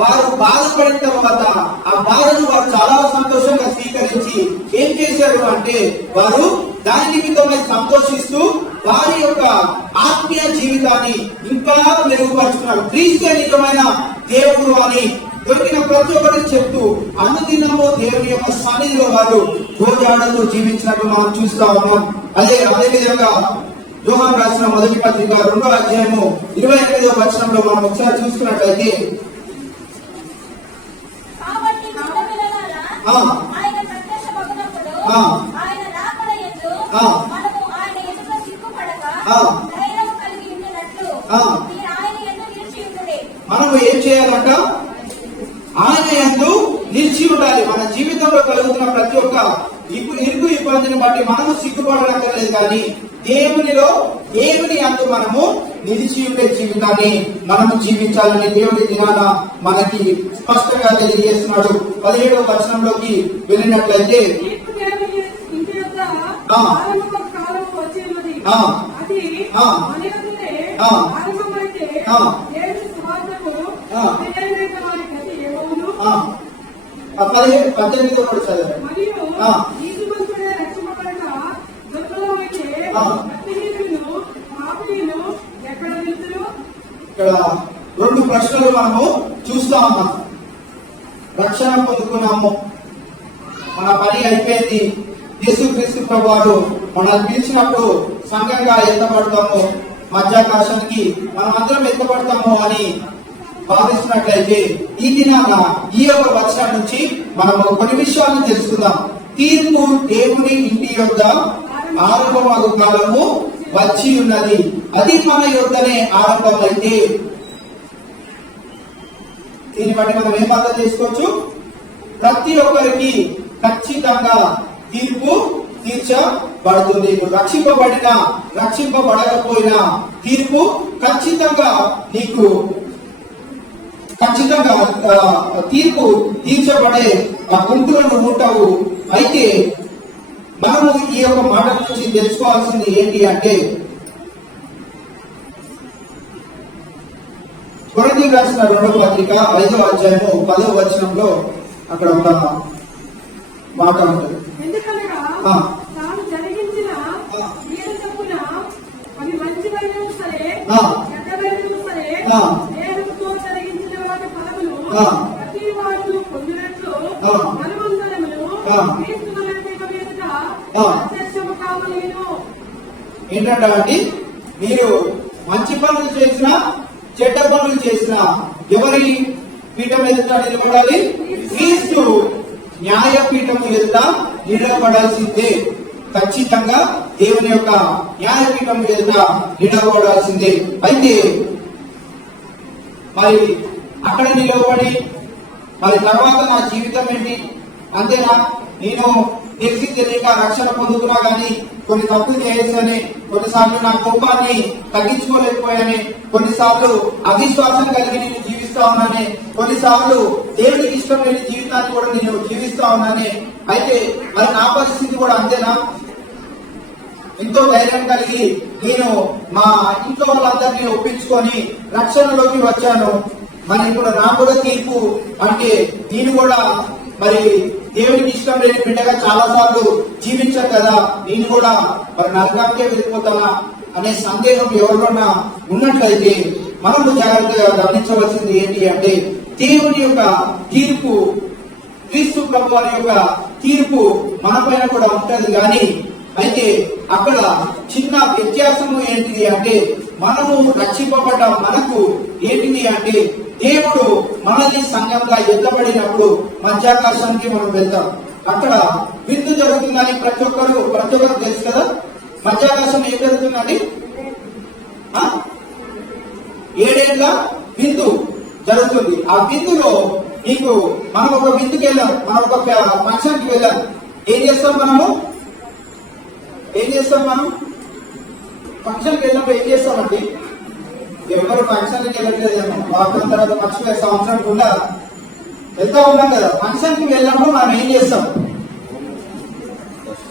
వారు బాధపడిన తర్వాత ఆ బాధను వారు చాలా సంతోషంగా స్వీకరించి ఏం చేశారు అంటే, వారు దాని నిమిత్తమై సంతోషిస్తూ వారి యొక్క ఆత్మీయ జీవితాన్ని ఇంకా మెరుగుపరుచున్నారు. క్రీస్తే నిజమైన దేవుడు అని దొరికిన ప్రతి ఒక్కరికి చెప్తూ అనుదినము దేవుని యొక్క సన్నిధిలో వారు గోజాడుతూ జీవించినట్టు మనం చూస్తా ఉన్నాం. అదే విధంగా యోహాను రాసిన మొదటి పత్రిక 2వ అధ్యాయము 28వ వచనంలో మనం ఒకసారి చూసుకున్నట్లయితే, మనము ఏం చేయాలంట, ఆయన యందు నిలిచి ఉండాలి. మన జీవితంలో కలుగుతున్న ప్రతి ఒక్క ఇరుకు ఇబ్బందిని బట్టి మనము సిగ్గుపడలేదు, కానీ దేవుని అందు మనము నిలిచి ఉండే జీవితాన్ని మనము జీవించాలని దేవుడి దినాన మనకి స్పష్టంగా తెలియజేస్తున్నాడు. 17వ వచనంలోకి వెళ్ళినట్లయితే ఇక్కడ 2 ప్రశ్నలు మనము చూస్తా ఉన్నాం. రక్షణ పొందుకున్నాము, మన పని అయిపోయింది, యేసుక్రీస్తు ప్రభువారు మనల్ని పిలిచినప్పుడు సంఘంగా ఎత్తబడతాము, మధ్యాకాశానికి మనం అందరం ఎత్తబడతాము అని భావిస్తున్నట్లయితే ఈ దినాన ఈ యొక్క వచనం నుంచి మనము కొన్ని విషయాలను తెలుసుకుందాం. తీర్పు దేవుని ఇంటి యొద్ద ఆరంభమగు కాలము వచ్చి ఉన్నది, అది మన యొద్దనే ఆరంభమైతే. దీన్ని బట్టి మనం ఏం అర్థం చేసుకోవచ్చు? ప్రతి ఒక్కరికి ఖచ్చితంగా తీర్పు తీర్చబడుతుంది. రక్షింపబడినా రక్షింపబడకపోయినా తీర్పు ఖచ్చితంగా తీర్పు తీర్చబడే ఆ గుంపులను ఉంటావు. అయితే మనము ఈ యొక్క మాట నుంచి తెలుసుకోవాల్సింది ఏంటి అంటే, కొరింథీయులకు రాసిన 2వ పత్రిక 5వ అధ్యాయము 10వ వచనంలో అక్కడ ఒక మాట ఉంటుంది. ఏంటంటే మీరు మంచి పనులు చేసినా చెడ్డ పనులు చేసినా ఎవరి పీఠం ఎదుట నిలబడాలి? క్రీస్తు న్యాయపీఠము ఎదుట నిలబడాల్సిందే. ఖచ్చితంగా దేవుని యొక్క న్యాయపీఠం ఎదుట నిలబడాల్సిందే. అయితే మరి అక్కడ నిలబడి మరి తర్వాత నా జీవితం ఏంటి? అంతేనా? నేను తెలిసి తెలియక రక్షణ పొందుతున్నా కానీ కొన్ని తప్పులు చేయొచ్చని, కొన్నిసార్లు నా కోపాన్ని తగ్గించుకోలేకపోయాని, కొన్నిసార్లు అవిశ్వాసం కలిగి నేను జీవిస్తా ఉన్నాను, కొన్నిసార్లు దేవుడికి ఇష్టం లేని జీవితాన్ని కూడా నేను జీవిస్తా ఉన్నాను. అయితే మరి నా పరిస్థితి కూడా అంతేనా? ఎంతో ధైర్యం కలిగి నేను మా ఇంట్లో వాళ్ళందరినీ ఒప్పించుకొని రక్షణలోకి వచ్చాను. మరి ఇప్పుడు నా కూడా తీర్పు అంటే నేను కూడా మరి దేవుడికి ఇష్టం లేని బిడ్డగా చాలా సార్లు జీవించాను కదా, నేను కూడా మరి నరకానికే వెళ్ళిపోతానా అనే సందేహం ఎవరిలోనా ఉన్నట్లయితే మనము జాగ్రత్తగా గమనించవలసింది ఏంటి అంటే, దేవుని యొక్క తీర్పు, క్రీస్తు ప్రభువారి యొక్క తీర్పు మన పైన కూడా ఉంటది. కానీ అయితే అక్కడ చిన్న వ్యత్యాసము ఏంటిది అంటే, మనము రక్షింపబడ్డ మనకు ఏంటిది అంటే, దేవుడు మనల్ని సంఘంగా ఎత్తబడినప్పుడు మధ్యాకాశానికి మనం వెళ్తాం. అక్కడ విందు జరుగుతుందని ప్రతి ఒక్కరు తెలుసు కదా. మధ్యాకాశం ఏం జరుగుతుందండి? 7 ఏళ్ల విందు జరుగుతుంది. ఆ విందులో నీకు మనం ఒక విందుకి వెళ్ళాం, మనం ఒక ఫంక్షన్ కి వెళ్ళాం. ఏం చేస్తాం మనం ఫంక్షన్కి వెళ్ళినప్పుడు ఏం చేస్తామండి? ఎవరు ఫంక్షన్కి వెళ్ళట్లేదేమో, వారం తర్వాత మర్చిపోయే సంవత్సరం కూడా వెళ్తా ఉన్నాం కదా. ఫంక్షన్కి వెళ్ళినప్పుడు మనం ఏం చేస్తాం?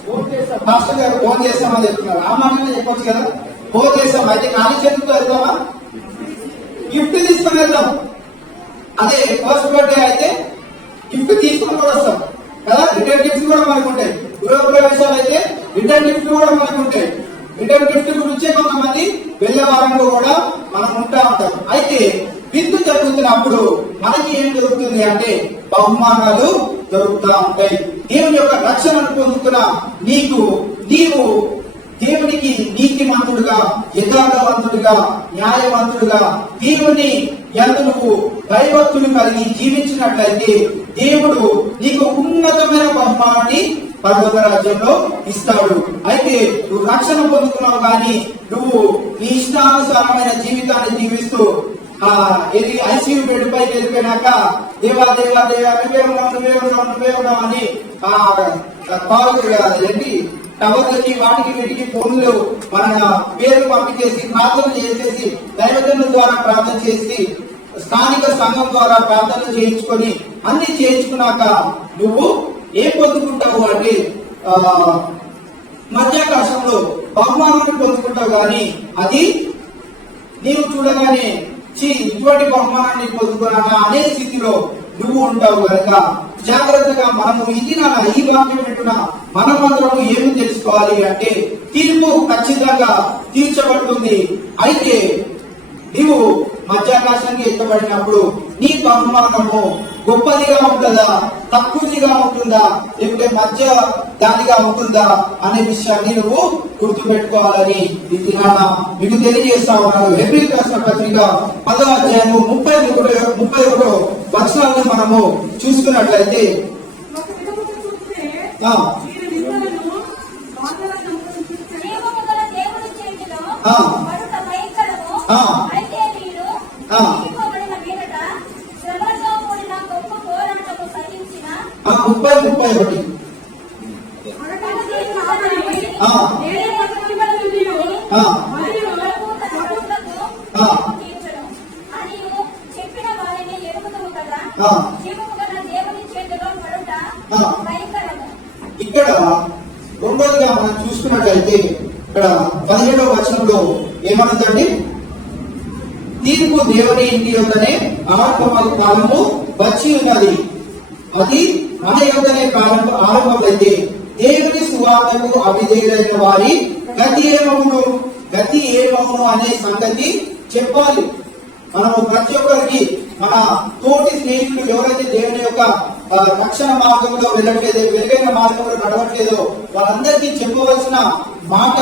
ఫోన్ చేస్తాం. మాస్టర్ గారు ఫోన్ చేస్తామని చెప్తున్నారు. ఆ మాటనే చెప్పొచ్చు కదా, ఫోన్ చేస్తాం. అయితే ఖాళీ చేతులతో వెళ్తామా? గిఫ్ట్ తీసుకొని వెళ్తాం. అదే ఫస్ట్ బర్త్డే అయితే గిఫ్ట్ తీసుకొని కూడా వస్తాం కదా. రిటర్న్ గిఫ్ట్ కూడా మనకు ఉంటాయి. గృహ ప్రవేశాలు అయితే రిటర్న్ గిఫ్ట్ కూడా మనకు ఉంటాయి. రిటర్న్ గిఫ్ట్ గురించే కొంతమంది వెళ్ళే వారంలో కూడా మనం ఉంటా ఉంటాం. అయితే విందు జరుగుతున్నప్పుడు మనకి ఏం జరుగుతుంది అంటే, బహుమానాలు దొరుకుతా ఉంటాయి. దేవుని యొక్క రక్షణను పొందుతున్న నీవు దేవునికి నీతిమంతుడుగా, యథార్థవంతుడుగా, న్యాయవంతుడుగా, దేవుని యందు నువ్వు దైవత్తులు కలిగి జీవించినట్లయితే దేవుడు నీకు ఉన్నతమైన బహుమానాన్ని పరలోక రాజ్యంలో ఇస్తాడు. అయితే నువ్వు రక్షణ పొందుతున్నావు కానీ నువ్వు నీ ఇష్టానుసారమైన జీవితాన్ని జీవిస్తూ ఇది ఐసీయూ బెడ్ పైకి వెళ్ళిపోయినాక దేవా దేవా దేవా నువ్వే ఉన్నావు అని ఏంటి టవర్లకి వాటికి వీటికి ఫోన్లు మన పేరు పంపించేసి ప్రార్థన చేసేసి దైవజనుల ద్వారా ప్రార్థన చేసి స్థానిక సంఘం ద్వారా ప్రార్థన చేయించుకొని అన్ని చేయించుకున్నాక నువ్వు ఏం పొందుకుంటావు అంటే మధ్యాకాశంలో బహుమానాన్ని పొందుకుంటావు కానీ అది నీవు చూడగానే ఇటువంటి బహుమానాన్ని పొందుకున్నాక అనే స్థితిలో నువ్వు ఉంటావు కనుక జాగ్రత్తగా మనము ఈ వాక్యం వింటున్న మనమందరం ఏమి తెలుసుకోవాలి అంటే తీర్పు ఖచ్చితంగా తీర్చబడుతుంది. అయితే నీవు మధ్యాకాశానికి ఎత్తబడినప్పుడు నీ బహుమానము గొప్పదిగా ఉంటుందా, తక్కువదిగా ఉంటుందా, లేకపోతే మధ్య దానిగా ఉంటుందా అనే విషయాన్ని నువ్వు గుర్తుపెట్టుకోవాలని మీకు తెలియజేస్తా ఉన్నాను. హెబ్రీయులకు రాసిన పత్రిక 10వ అధ్యాయము 31 వచనాలను మనము చూసుకున్నట్లయితే ఇక్కడ రెండోదిగా మనం చూసుకున్నట్లయితే ఇక్కడ 17వ వచనంలో ఏమనుందండి? తీర్పు దేవుని ఇంటి యొక్కనే ఆరంభమగు కాలము వచ్చి ఉన్నది, అది మన యొక్కనే కాలము ఆరంభమైతే దేవుని సువార్తకు అవిధేయులైన వారి గతి ఏమవును అనే సంగతి చెప్పాలి. మనము ప్రతి ఒక్కరికి మన తోటి స్నేహితులు ఎవరైతే దేవుని యొక్క రక్షణ మార్గంలో వెళ్ళట్లేదో, వెలుగైన మార్గంలో నడవట్లేదో వాళ్ళందరికీ చెప్పవలసిన మాట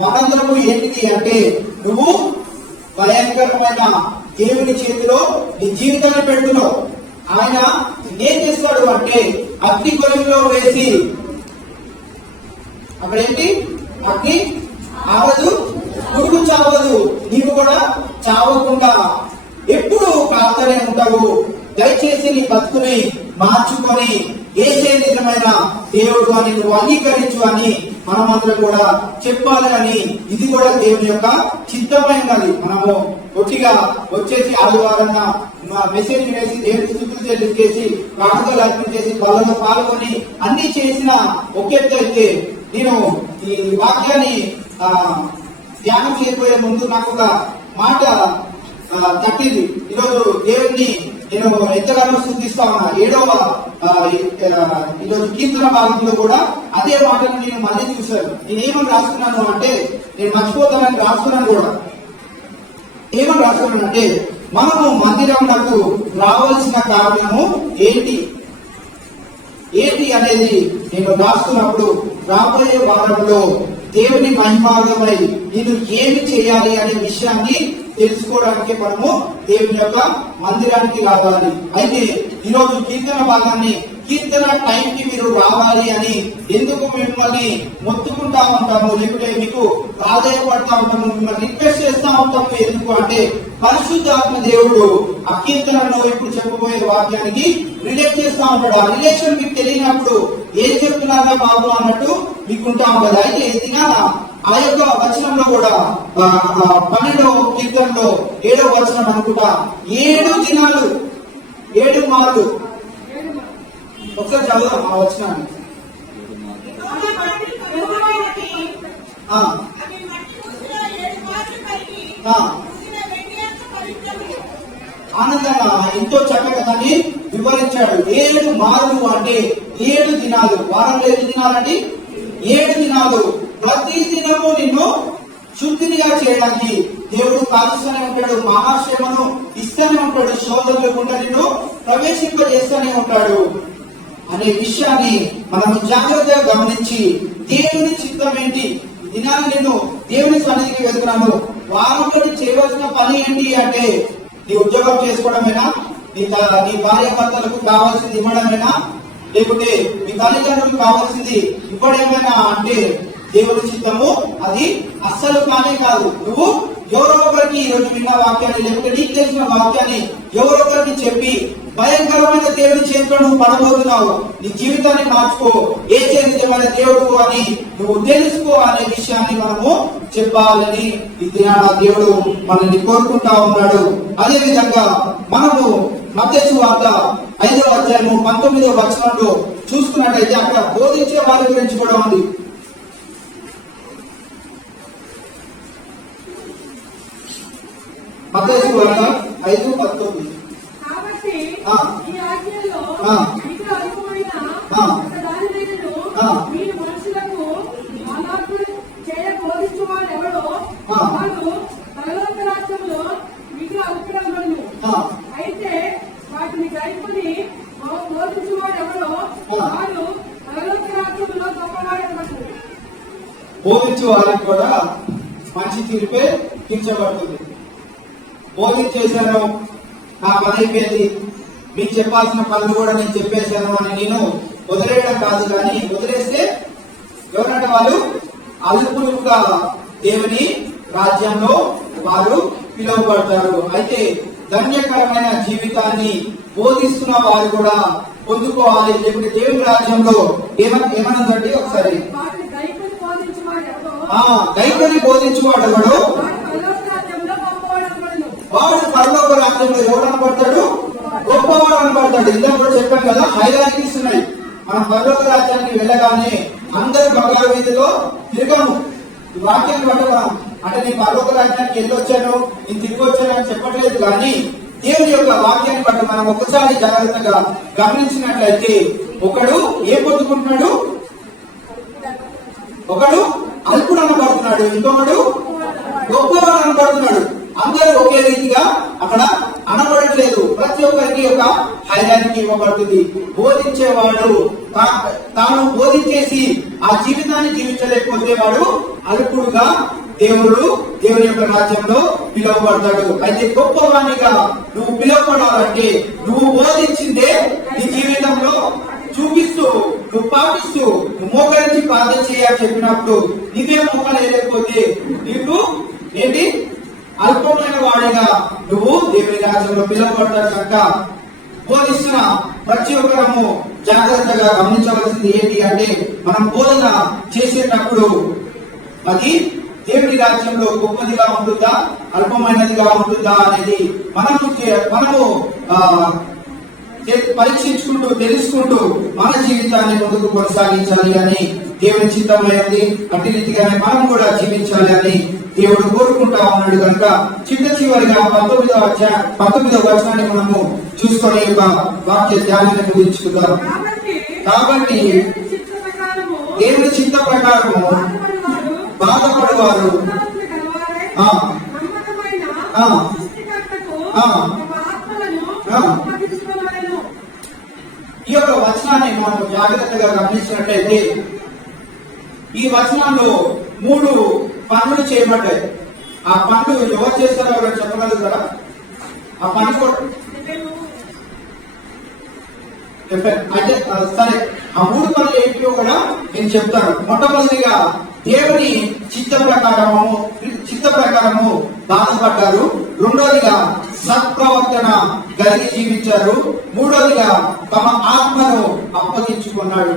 మనందరము ఏంటిది అంటే, నువ్వు భయంకరమైన దేవుని చేతిలో నీ జీవితాన్ని పెడుతున్నావు. ఆయన ఏం చేస్తాడు అంటే అగ్ని గొయ్యిలో వేసి అక్కడేంటి అగ్ని ఆవదు, పురుగు చావదు, నీవు కూడా చావకుండా ఎప్పుడు ప్రార్థనే ఉంటావు. దయచేసి నీ బతుకుని మార్చుకొని ఏసే నిజమైన దేవుడు అని నువ్వు అంగీకరించు అని మనమందరం కూడా చెప్పాలి అని, ఇది కూడా దేవుని యొక్క చిత్తమైనది. మనము ఒట్టిగా వచ్చేసి ఆదివారం మెసేజ్ వేసి దేవుడి స్థుతులు చెల్లించేసి ప్రార్థనలు అర్పణ చేసి బలలో పాల్గొని అన్ని చేసిన ఒకెత్తు అయితే, నేను ఈ వాక్యాన్ని ధ్యానం చేయబోయే ముందు నాకు ఒక మాట తట్టింది. ఈరోజు దేవుడిని నేను ఎంతగానో స్థుతిస్తా ఉన్నా. 7వ ఈరోజు కీర్తన భాగంలో కూడా అదే మాటను నేను మళ్ళీ చూశాను. నేను ఏమని రాస్తున్నాను అంటే, నేను మర్చిపోతానని రాస్తున్నాను కూడా. ఏమని రాస్తున్నానంటే, మనము మందిరంకు రావాల్సిన కారణము ఏంటి అనేది నేను రాస్తున్నప్పుడు రాబోయే వారంలో దేవుని మహిమార్థమై నేను ఏమి చేయాలి అనే విషయాన్ని తెలుసుకోవడానికి మనము దేవుని యొక్క మందిరానికి రావాలి. అయితే ఈరోజు కీర్తన భాగాన్ని, కీర్తన టైంకి మీరు రావాలి అని ఎందుకు మిమ్మల్ని మొత్తుకుంటా ఉంటాము, లేకపోతే మీకు ప్రాధాన్యపడతా ఉంటాము, మిమ్మల్ని రిక్వెస్ట్ చేస్తా ఉంటాము. ఎందుకు అంటే పరిశుద్ధాత్మ దేవుడు ఆ కీర్తనలో ఇప్పుడు చెప్పబోయే వాక్యానికి రిలేట్ చేస్తా ఉంటాడు. ఆ రిలేషన్ మీకు తెలియనప్పుడు ఏం చెప్తున్నారా బాబు అన్నట్టు మీకుంటా ఉంటుంది. అయితే ఆ యొక్క వచనంలో కూడా 12వ కీర్తనలో 7వ వచనం అనుకుంటా, 7 దినాలు 7 మార్లు ఒకసారి చదువుదాం ఆ వచనాన్ని. ఆనందంగా ఎంతో చక్కగా దాన్ని వివరించాడు. 7 మార్లు అంటే 7 దినాలు. వారంలో 7 దినాలండి, 7 దినాలు. ప్రతి దినము నిన్ను శుద్ధిగా చేయడానికి దేవుడు కాలుస్తూనే ఉంటాడు, మహాశ్రమను ఇస్తూనే ఉంటాడు, శోధనలు గుండా నిన్ను ప్రవేశింపజేస్తూనే ఉంటాడు అనే విషయాన్ని మనం జాగ్రత్తగా గమనించి దేవుని చిత్తం ఏంటి, దినాన్ని నేను దేవుని సన్నిధికి వెళ్తున్నాను, వారంలో చేయవలసిన పని ఏంటి అంటే నీ ఉద్యోగం చేసుకోవడమేనా, నీ భార్య భర్తలకు కావాల్సింది ఇవ్వడమేనా, లేకుంటే మీ తల్లిదండ్రులకు కావాల్సింది ఇవ్వడమేనా అంటే దేవుని చిత్తము అది అస్సలు కానే కాదు. నువ్వు ఎవరో ఒకరికి ఈరోజు విన్న వాక్యాన్ని లేకపోతే నీకు తెలిసిన వాక్యాన్ని ఎవరో ఒకరికి చెప్పి భయంకరమైన దేవుని చేతిలో నువ్వు పడబోతున్నావు, నీ జీవితాన్ని మార్చుకో, ఏ చేతిమైన దేవుడు అని నువ్వు తెలుసుకో అనే విషయాన్ని మనము చెప్పాలని ఈ దినాన దేవుడు మనల్ని కోరుకుంటా ఉన్నాడు. అదే విధంగా మనము మత్తయి సువార్త 5వ అధ్యాయము 19వ వచనంలో చూసుకున్నట్లయితే అక్కడ బోధించే వారి గురించి కూడా ఉంది. మత్తయి సువార్త 5:19. కాబట్టి ఈ ఆజ్ఞలో మీకు అనుకూలమైన ఒకదానినైనను మీరు మనుషులకు అలాగు చేయ బోధించువాడు ఎవడో వాడు పరలోక రాజ్యంలో మీకు అభిప్రాయములను, అయితే వాటిని గైకొని బోధించువాడు ఎవడో వాడు పరలోక రాజ్యంలో గొప్పవాడెవడు. బోధించే వారికి కూడా మంచి తీర్పే తీర్చబడుతుంది. బోధించేశాను, నా పని అయిపోయింది, మీకు చెప్పాల్సిన పనులు కూడా నేను చెప్పేశాను అని నేను వదిలేయడం కాదు. కానీ వదిలేస్తే ఎవరంటే వాళ్ళు అల్పులుగా దేవుని రాజ్యంలో వారు పిలువబడతారు. అయితే ధన్యకరమైన జీవితాన్ని బోధిస్తున్న వారు కూడా పొందుకోవాలి. లేకపోతే దేవుని రాజ్యంలో ఏమన్నదంటే ఒకసారి దైవని బోధించువాడు ఎవడు వాడు పరలోక రాజ్యంలో ఎవరు అనబడతాడు? గొప్పవాడు అనబడతాడు. ఇందులో కూడా చెప్పాం కదా, హైరార్కీస్ ఉన్నాయి. మనం పరలోక రాజ్యానికి వెళ్ళగానే అందరూ బంగారు వీధిలో తిరగము. ఈ వాక్యాన్ని బట్టి అంటే నేను పరలోక రాజ్యానికి వెళ్ళొచ్చాను, నేను తిరిగి వచ్చాను అని చెప్పట్లేదు. కానీ దేవుని యొక్క వాక్యాన్ని బట్టి మనం ఒకసారి జాగ్రత్తగా గమనించినట్లయితే ఒకడు ఏం పొందుకుంటున్నాడు? ఒకడు అల్పుడు అనబడుతున్నాడు, ఇంకొకడు గొప్పవాడు అనబడుతున్నాడు. అందరూ ఒకే రీతిగా అక్కడ అనబడట్లేదు. ప్రతి ఒక్కరికి ఒక హైరార్కీ ఇవ్వబడుతుంది. బోధించేవాడు తాను బోధించేసి ఆ జీవితాన్ని జీవించలేకపోతే వాడు అల్పుడుగా దేవుని యొక్క రాజ్యంలో పిలువబడతాడు. అయితే గొప్పవాణిగా నువ్వు పిలువబడాలంటే నువ్వు బోధించిందే నీ జీవితంలో చూపిస్తూ, నువ్వు పాటిస్తూ, నువ్వు మోకరించి ప్రార్థన చేయాలని చెప్పినప్పుడు నీకే మోకాలు వేయలేకపోతే నీకు ఏంటి అల్పమైన వాడిగా నువ్వు దేవుని రాజ్యంలో పిలువబడతాడు. కనుక బోధిస్తున్న ప్రతి ఒక్కరము జాగ్రత్తగా గమనించవలసింది ఏంటి అంటే మనం బోధన చేసేటప్పుడు అది దేవుని రాజ్యంలో గొప్పదిగా ఉంటుందా, అల్పమైనదిగా ఉంటుందా అనేది మనము పరీక్షించుకుంటూ తెలుసుకుంటూ మన జీవితాన్ని ముందుకు కొనసాగించాలి అని దేవుని చిత్తమైనది. అట్టి రీతిగానే మనం కూడా జీవించాలి అని దేవుడు కోరుకుంటా ఉన్నాడు. కనుక చివరిగా 19వ వచనాన్ని మనము చూసుకునే ఒక వాక్య ధ్యానాన్ని ముగించుకుందాం. కాబట్టి దేవుని చిత్త ప్రకారము బాధపడేవారు ఈ యొక్క వచనాన్ని మనం జాగ్రత్తగా గమనించినట్లయితే ఈ వచనంలో 3 పనులు చేయబడ్డాయి. ఆ పనులు ఎవరు చేస్తారో ఎవరు చెప్పగలుగుతారా? ఆ పని కూడా అంటే సరే, ఆ 3 పనులు ఏంటో కూడా నేను చెప్తాను. మొట్టమొదటిగా దేవుని చిత్త ప్రకారము బాధపడ్డారు. రెండోదిగా సత్ప్రవర్తన కలిగి జీవించారు. మూడోదిగా తమ ఆత్మను అప్పగించుకున్నాడు.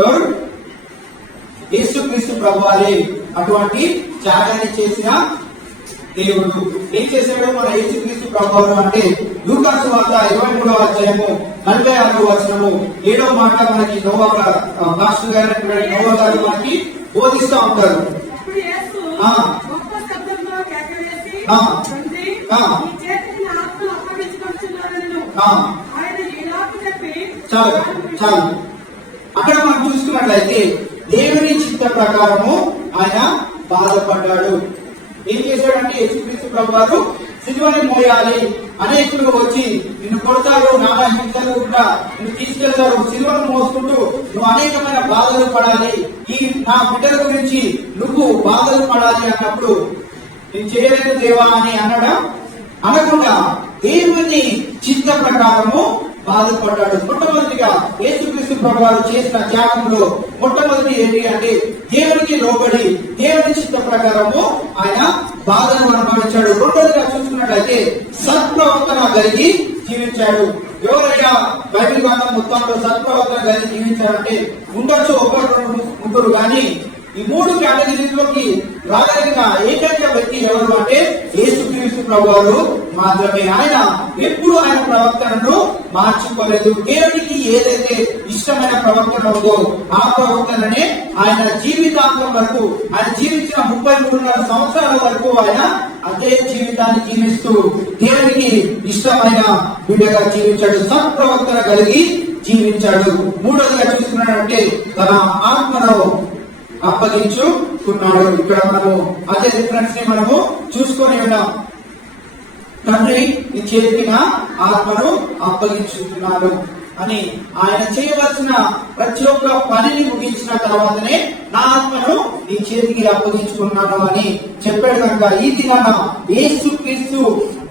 ఎవరు? యేసుక్రీస్తు ప్రభువారే అటువంటి త్యాగాన్ని చేసిన దేవుడు. ఏం చేశాడు మన యేసుక్రీస్తు ప్రభువారు అంటే లూకా సువార్త 23వ అధ్యాయము 46వ వచనము 7వ మాట మనకి నోవా గారు మనకి బోధిస్తూ ఉంటారు. చాలు అక్కడ మనం చూసుకున్నట్లయితే దేవుని చిత్త ప్రకారము ఆయన బాధపడ్డాడు. ఏం చేశాడంటే యేసుక్రీస్తు ప్రభువారు సిలువని మోయాలి, అనేకులు వచ్చి నిన్ను కొడతారు, నానా హింసలు కూడా నిన్ను తీసుకెళ్తారు, సిలువను మోసుకుంటూ నువ్వు అనేకమైన బాధలు పడాలి, ఈ నా బిడ్డల గురించి నువ్వు బాధలు పడాలి అన్నప్పుడు నేను చేయలేదు దేవా అని అనడా అనకుండా దేవుని చిత్త ప్రకారము బాధపడ్డాడు. మొట్టమొదటిగా యేసుక్రీస్తు ప్రభువారు చేసిన త్యాగంలో మొట్టమొదటి ఏంటి అంటే దేవునికి లోబడి దేవుని చిత్త ప్రకారము ఆయన బాధను అనుభవించాడు. రెండోదిగా చూసుకున్నట్లయితే సత్ప్రవర్తన కలిగి జీవించాడు. ఎవరైనా బైబిల్ గ్రంథం మొత్తంలో సత్ప్రవర్తన కలిగి జీవించారంటే ఉండొచ్చు, ఒకరు ముగ్గురు, కానీ ఈ మూడు కేటగిరీలోకి రాగలిగిన ఏకైక వ్యక్తి ఎవరు అంటే యేసుక్రీస్తు ప్రభువారు మాత్రమే. ఆయన ఎప్పుడు ఆయన ప్రవర్తనను మార్చుకోలేదు. దేవునికి ఏదైతే ఇష్టమైన ప్రవర్తన ఉందో ఆ ప్రవర్తననే ఆయన జీవితాంతం వరకు, ఆయన జీవించిన 33 సంవత్సరాల వరకు ఆయన అదే జీవితాన్ని జీవిస్తూ దేవునికి ఇష్టమైన బిడ్డగా జీవించాడు. సత్ప్రవర్తన కలిగి జీవించాడు. మూడోదిగా చూసుకున్నాడంటే తన ఆత్మను అప్పగించుకున్నాడు. ఇక్కడ మనము అదే రిఫరెన్స్ ని మనము చూసుకొని ఉన్నాం. తండ్రి నీ చేతికి నా ఆత్మను అప్పగించుకున్నాడు అని ఆయన చేయవలసిన ప్రతి ఒక్క పనిని ముగించిన తర్వాతనే నా ఆత్మను నీ చేతికి అప్పగించుకున్నాను అని చెప్పాడు. కనుక ఈ దినాన యేసుక్రీస్తు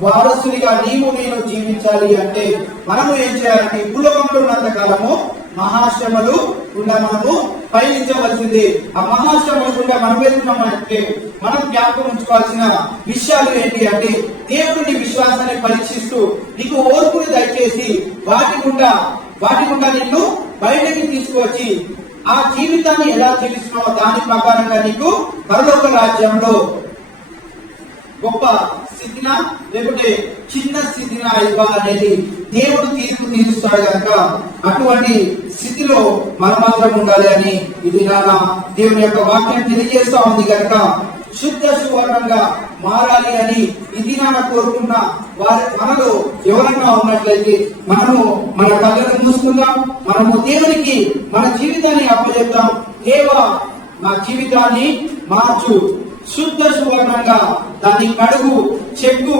వారసునిగా నీవు నేను జీవించాలి అంటే మనము ఏం చేయాలంటే భూలోకంలో ఉన్నంత కాలము మహాశ్రమలు గుండా మనము పయనించవలసింది. ఆ మహాశ్రమలు గుండా మనం వెళ్తున్నామంటే మనం జ్ఞాపకం ఉంచుకోవాల్సిన విషయాలు ఏంటి అంటే దేవుడి విశ్వాసాన్ని పరీక్షిస్తూ నీకు ఓర్పుని దయచేసి వాటి గుండా నిన్ను బయటకి తీసుకువచ్చి ఆ జీవితాన్ని ఎలా జీవిస్తున్నావో దాని ప్రకారంగా నీకు పరలోక రాజ్యంలో గొప్ప స్థితినా లేకుంటే చిన్న స్థితినా ఇవ్వాలనేది దేవుడు తీర్పు తీరుస్తాడు. కనుక అటువంటి స్థితిలో మనం మాత్రం ఉండాలి అని ఇది నా దేవుని యొక్క వాక్యం తెలియజేస్తా ఉంది. కనుక శుద్ధ సువర్ణంగా మారాలి అని ఇది నా కోరుకున్న వారి మనలో ఎవరైనా ఉన్నట్లయితే మనము మన కళ్ళను మూసుకుందాం. మనము దేవునికి మన జీవితాన్ని అప్పచెప్తాం. దేవా నా జీవితాన్ని మార్చు, శుద్ధ సువర్ణంగా దాన్ని కడుగు, చెక్కు,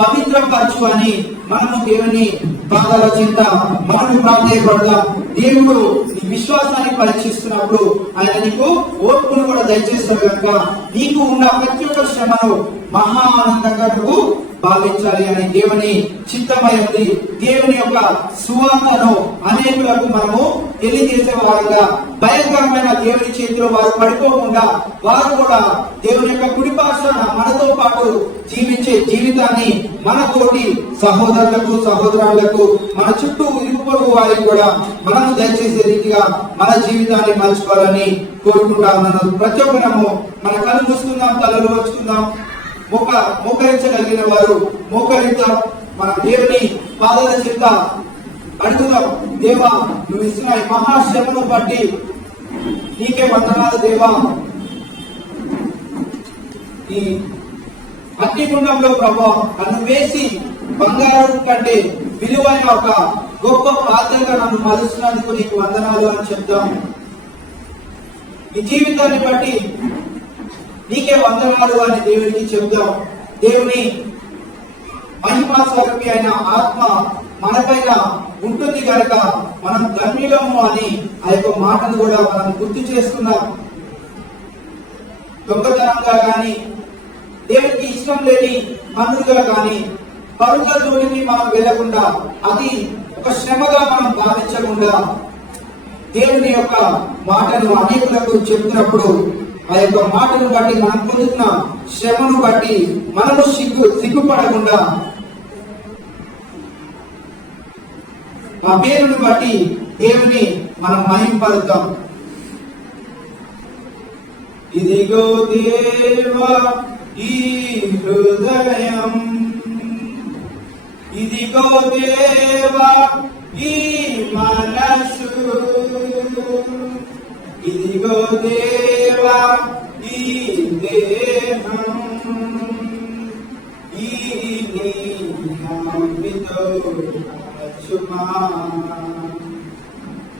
పవిత్రపరచు అని మనము దేవుని బాధల చింత మనము ప్రార్థించబడదాం. దేవుడు నీ విశ్వాసాన్ని పరీక్షిస్తున్నప్పుడు ఆయన నీకు ఓర్పును కూడా దయచేస్తాడు. కనుక నీకు ఉన్న ప్రతి ఒక్క శ్రమను మహా ఆనందంగా నువ్వు భావించాలి అని దేవుని చిత్తమై ఉంది. దేవుని యొక్క సువార్తను అనేకులకు మనము తెలియజేసే వారుగా భయంకరమైన దేవుని చేతిలో వారు పడిపోకుండా వారు కూడా దేవుని యొక్క కుడిపార్శ్వన మనతో పాటు జీవించే జీవితాన్ని మన తోటి సహోదరులకు సహోదరులకు మన చుట్టూ ఇరుపొరుగు వారికి కూడా మనము దయచేసే రీతిగా మన జీవితాన్ని మలుచుకోవాలని కోరుకుంటా ఉన్నాను. ప్రతి ఒక్కరము మన కళ్ళు మూసుకుందాం, తలలు వచ్చుకుందాం. మోకరించగలిగిన వారు మోకరిద్దాం. మన దేవుని పాదాల చింత అడుగుదాం. దేవా నువ్వు ఇస్తున్న మహాశ్రమను బట్టి నీకే వందనాలు దేవా. ఈ అగ్నిగుండంలో ప్రభా నన్ను వేసి బంగారం కంటే విలువైన ఒక గొప్ప పాత్రగా నన్ను మలుస్తున్నందుకు నీకు వందనాలు అని చెప్తాం. ఈ జీవితాన్ని బట్టి నీకే వందనాలు అని దేవునికి చెబుదాం. దేవుని మహిమా స్వరూపి అయిన ఆత్మ మనపైన ఉంటుంది కనుక మనం ధన్యులము అని ఆ యొక్క మాటను కూడా మనం గుర్తు చేసుకున్నాం. దొంగతనంగా కానీ దేవునికి ఇష్టం లేని పనులుగా కానీ పరుల జోలికి మనం వెళ్లకుండా అది ఒక శ్రమగా మనం భావించకుండా దేవుని యొక్క మాటను అనేకులకు చెబుతున్నప్పుడు ఆ యొక్క మాటను బట్టి మనం పొందుతున్న శ్రమను బట్టి మనము సిగ్గుపడకుండా ఆ పేరును బట్టి దేవుని మనం మహింపలుతాం. ఇదిగో దేవా ఈ హృదయం, ఇదిగో దేవా ఈ మనసు, ఇదిగో దేవా ఈ దేహం, ఈ నీతో చుమా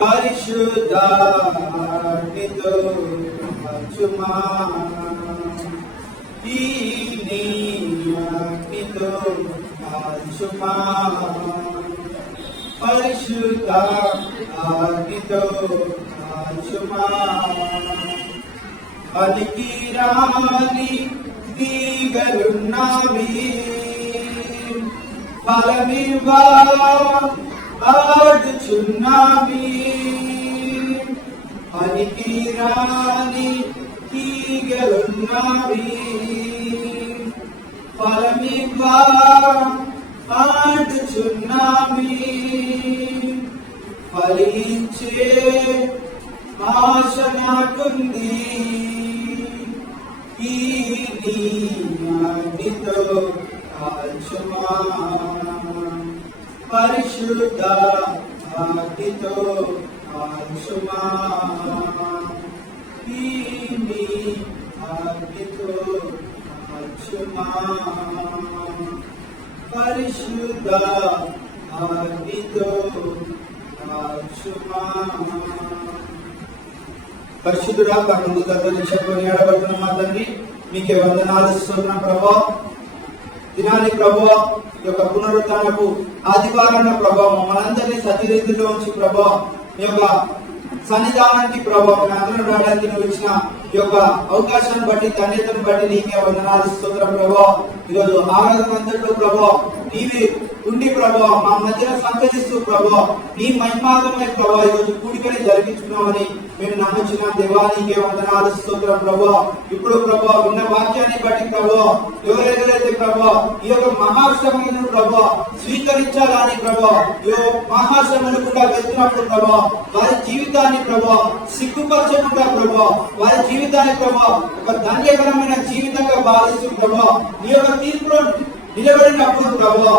పరిశుద్ధాత్మతో చుమా, ఈ నీతో చుమా పరిశుద్ధాత్మతో చుమా. పలికి రాని దీగలున్నవి, ఫలమివ్వ ఆడుచున్నావి పనికి రాని తీగలున్నవి ఫలమివ్వా ఆడుచున్నావి ఫలించే ఆశ నాకుంది ఈ నీతో కాల్చుమా పరిశుద్ధ ఆదితో కాల్చుమా ఈ ఆదితో కాల్చుమా పరిశుద్ధ ఆదితో కాల్చుమా. పరిశుద్ధుడా ముందు దర్శకొని ఆడబడుతున్న మా తండ్రి మీకే వందనాలు ఇస్తున్నాం ప్రభా. దినాన్ని ప్రభా యొక్క పునరుద్ధరణకు ఆదివారం ప్రభావం మనందరినీ సతిరీతిలో ఉంచి ప్రభా మీ యొక్క సన్నిధానానికి ప్రభావం అందరూ రావడానికి నువ్వు ఇచ్చిన ఈ యొక్క అవకాశాన్ని బట్టి ధన్యతను బట్టి నీకే వందనాలు స్తోత్రం ప్రభా. ఈరోజు ఆరాధన అంతట్లో ప్రభా నీవి ఉండి ప్రభా మా మధ్యన సంచరిస్తూ ప్రభా నీ మహిమాగమై ప్రభా ఈరోజు కూడికని జరిగించుకున్నామని మేము నమ్ముచిన దేవానికి వందనాలు స్తోత్రం ప్రభా. ఇప్పుడు ప్రభా ఉన్న వాక్యాన్ని బట్టి ప్రభా ఎవరెవరైతే ప్రభా ఈ యొక్క మహాశ్రమను ప్రభా స్వీకరించాలని ప్రభా ఈ మహాశ్రమను కూడా వెళ్తున్నప్పుడు ప్రభా వారి జీవితాన్ని ప్రభా సిగ్గుపరచకుండా ప్రభా వారి జీవితాన్ని ప్రభా ఒక ధన్యకరమైన జీవితంగా భావిస్తూ ప్రభా ఈ యొక్క తీర్పులో నిలబడినప్పుడు ప్రభా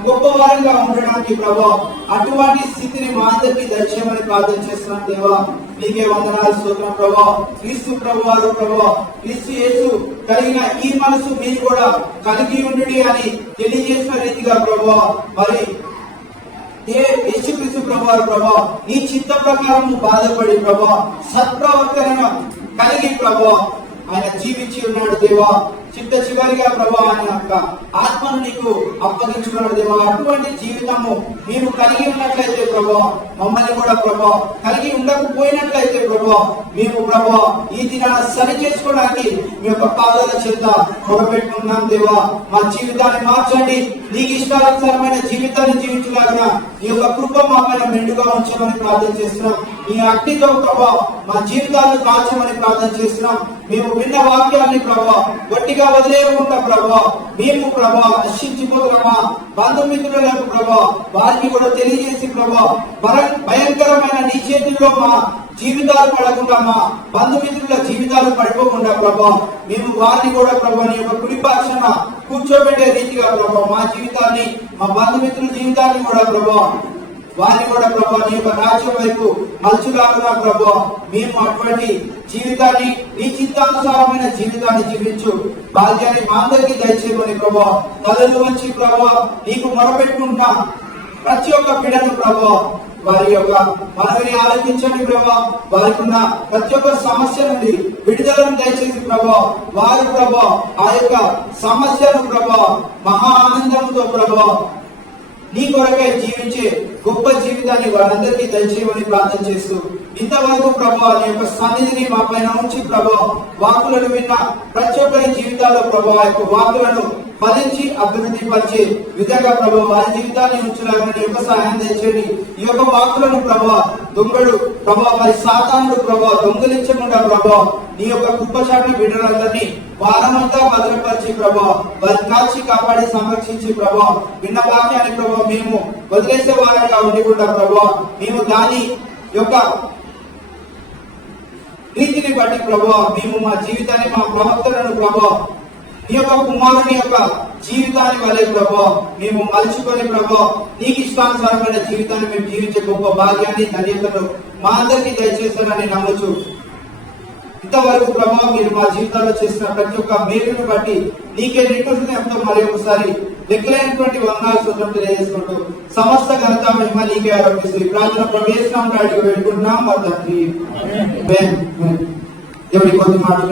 గొప్ప వారంగా ఉండడానికి ప్రభా అటువంటి స్థితిని మా అందరికీ దయచేయమని ప్రార్థన చేస్తున్నాం దేవా. నీకే వందనాలు స్తోత్రం ప్రభా. క్రీస్తు ప్రభువారు ప్రభా క్రీస్తు యేసు కలిగిన ఈ మనసు మీరు కూడా కలిగి ఉండి అని తెలియజేసిన రీతిగా ప్రభా మరి యేసుక్రీస్తు ప్రభువారు ప్రభా నీ చిత్త ప్రకారం బాధపడి ప్రభా సత్ప్రవర్తన కలిగి ప్రభా ఆయన జీవించి ఉన్నాడు దేవా. చిట్ట చివరిగా ప్రభా ఆయన యొక్క ఆత్మను నీకు అప్పగించుకున్నాడు దేవా. అటువంటి జీవితము మేము కలిగి ఉన్నట్లయితే ప్రభా మమ్మల్ని కూడా ప్రభా కలిగి ఉండకపోయినట్లయితే ప్రభా మేము ప్రభా ఈ దినాన్ని సరి చేసుకోవడానికి మీ యొక్క పాదాల చెంత మొదలుపెట్టుకున్నాం దేవా. మా జీవితాన్ని మార్చండి, నీకు ఇష్టానుసారమైన జీవితాన్ని జీవించలాగా ఈ యొక్క కృప మమ్మల్ని మెండుగా ఉంచమని ప్రార్థన చేస్తున్నాం. ఈ అగ్నితో ప్రభా మా జీవితాలను కాల్చమని ప్రార్థన చేస్తున్నాం. మేము విన్న వాక్యాన్ని ప్రభా గట్టిగా వదిలేయకుండా ప్రభా మేము ప్రభా నశించిపోతున్నామా బంధుమిత్రులకు ప్రభా వారికి కూడా తెలియజేసి ప్రభా భయంకరమైన నీ చేతుల్లో మా జీవితాలు పడకుండా మా బంధుమిత్రుల జీవితాలు పడిపోకుండా ప్రభా మేము వారిని కూడా ప్రభా నీ యొక్క కుడిపార్శ్వన కూర్చోబెట్టే రీతిగా ప్రభా మా జీవితాన్ని మా బంధుమిత్రుల జీవితాన్ని కూడా ప్రభా వారిని కూడా ప్రభా నీ యొక్క రాజ్యం వైపు మలుచులాగా ప్రభా మేము అటువంటి జీవితాన్ని నీ చిత్తానుసారమైన జీవితాన్ని జీవించు భాగ్యాన్ని మా అందరికీ దయచేయమని ప్రభా తలలు వంచి ప్రభా నీకు మొరపెట్టుకుంటా ప్రతి ఒక్క బిడ్డను ప్రభా వారి యొక్క మనవిని ఆలోచించండి ప్రభా. వారికి ఉన్న ప్రతి ఒక్క సమస్య నుండి విడుదలను దయచేసి ప్రభా వారు ప్రభా ఆ యొక్క సమస్యను ప్రభా మహా ఆనందంతో ప్రభా నీ కొరకై జీవించే గొప్ప జీవితాన్ని వారందరికీ దయచేయమని ప్రార్థన చేస్తూ ఇంతవరకు ప్రభా నీ యొక్క సన్నిధిని మా పైన ఉంచి ప్రభా వాకులను విన్న ప్రతి ఒక్కరి జీవితాల్లో ప్రభా యొక్క వాకులను ఫలించి అభివృద్ధి పరిచే విధంగా ప్రభా వారి జీవితాన్ని ఉంచడానికి నీ యొక్క సహాయం తెచ్చేది. ఈ యొక్క వాకులను ప్రభా దొంగడు ప్రభా మరి సాతానుడు ప్రభా దొంగలించకుండా ప్రభా నీ యొక్క కుప్పచాటు బిడ్డలందరినీ వారమంతా భద్రపరిచి ప్రభా వారి కాచి కాపాడి సంరక్షించి ప్రభా విన్న వాక్యాన్ని ప్రభా మేము వదిలేసే వారంగా ఉండకుండా ప్రభా మేము దాని యొక్క రీతిని బట్టి ప్రభా మేము మా జీవితాన్ని మా ప్రవర్తనను ప్రభా నీ యొక్క కుమారుని యొక్క జీవితాన్ని వలె ప్రభా మేము మలుచుకొని ప్రభా నీకు ఇష్టానుసారమైన జీవితాన్ని మేము జీవించే గొప్ప భాగ్యాన్ని ధన్యతను మా అందరికీ దయచేస్తానని నమ్మచ్చు. ఇంతవరకు ప్రభా మీరు మా జీవితాల్లో చేసిన ప్రతి ఒక్క మేలును బట్టి నీకే నికృతంతో మరి ఒకసారి లెక్కలేనటువంటి వందనాలు స్తోత్రం తెలియజేసుకుంటూ సమస్త ఘనత మహిమ నీకే ఆరోపిస్తూ ప్రార్థన ప్రవేశం అడిగి పెట్టుకుంటున్నాం. దేవుడి కొద్ది మాటలు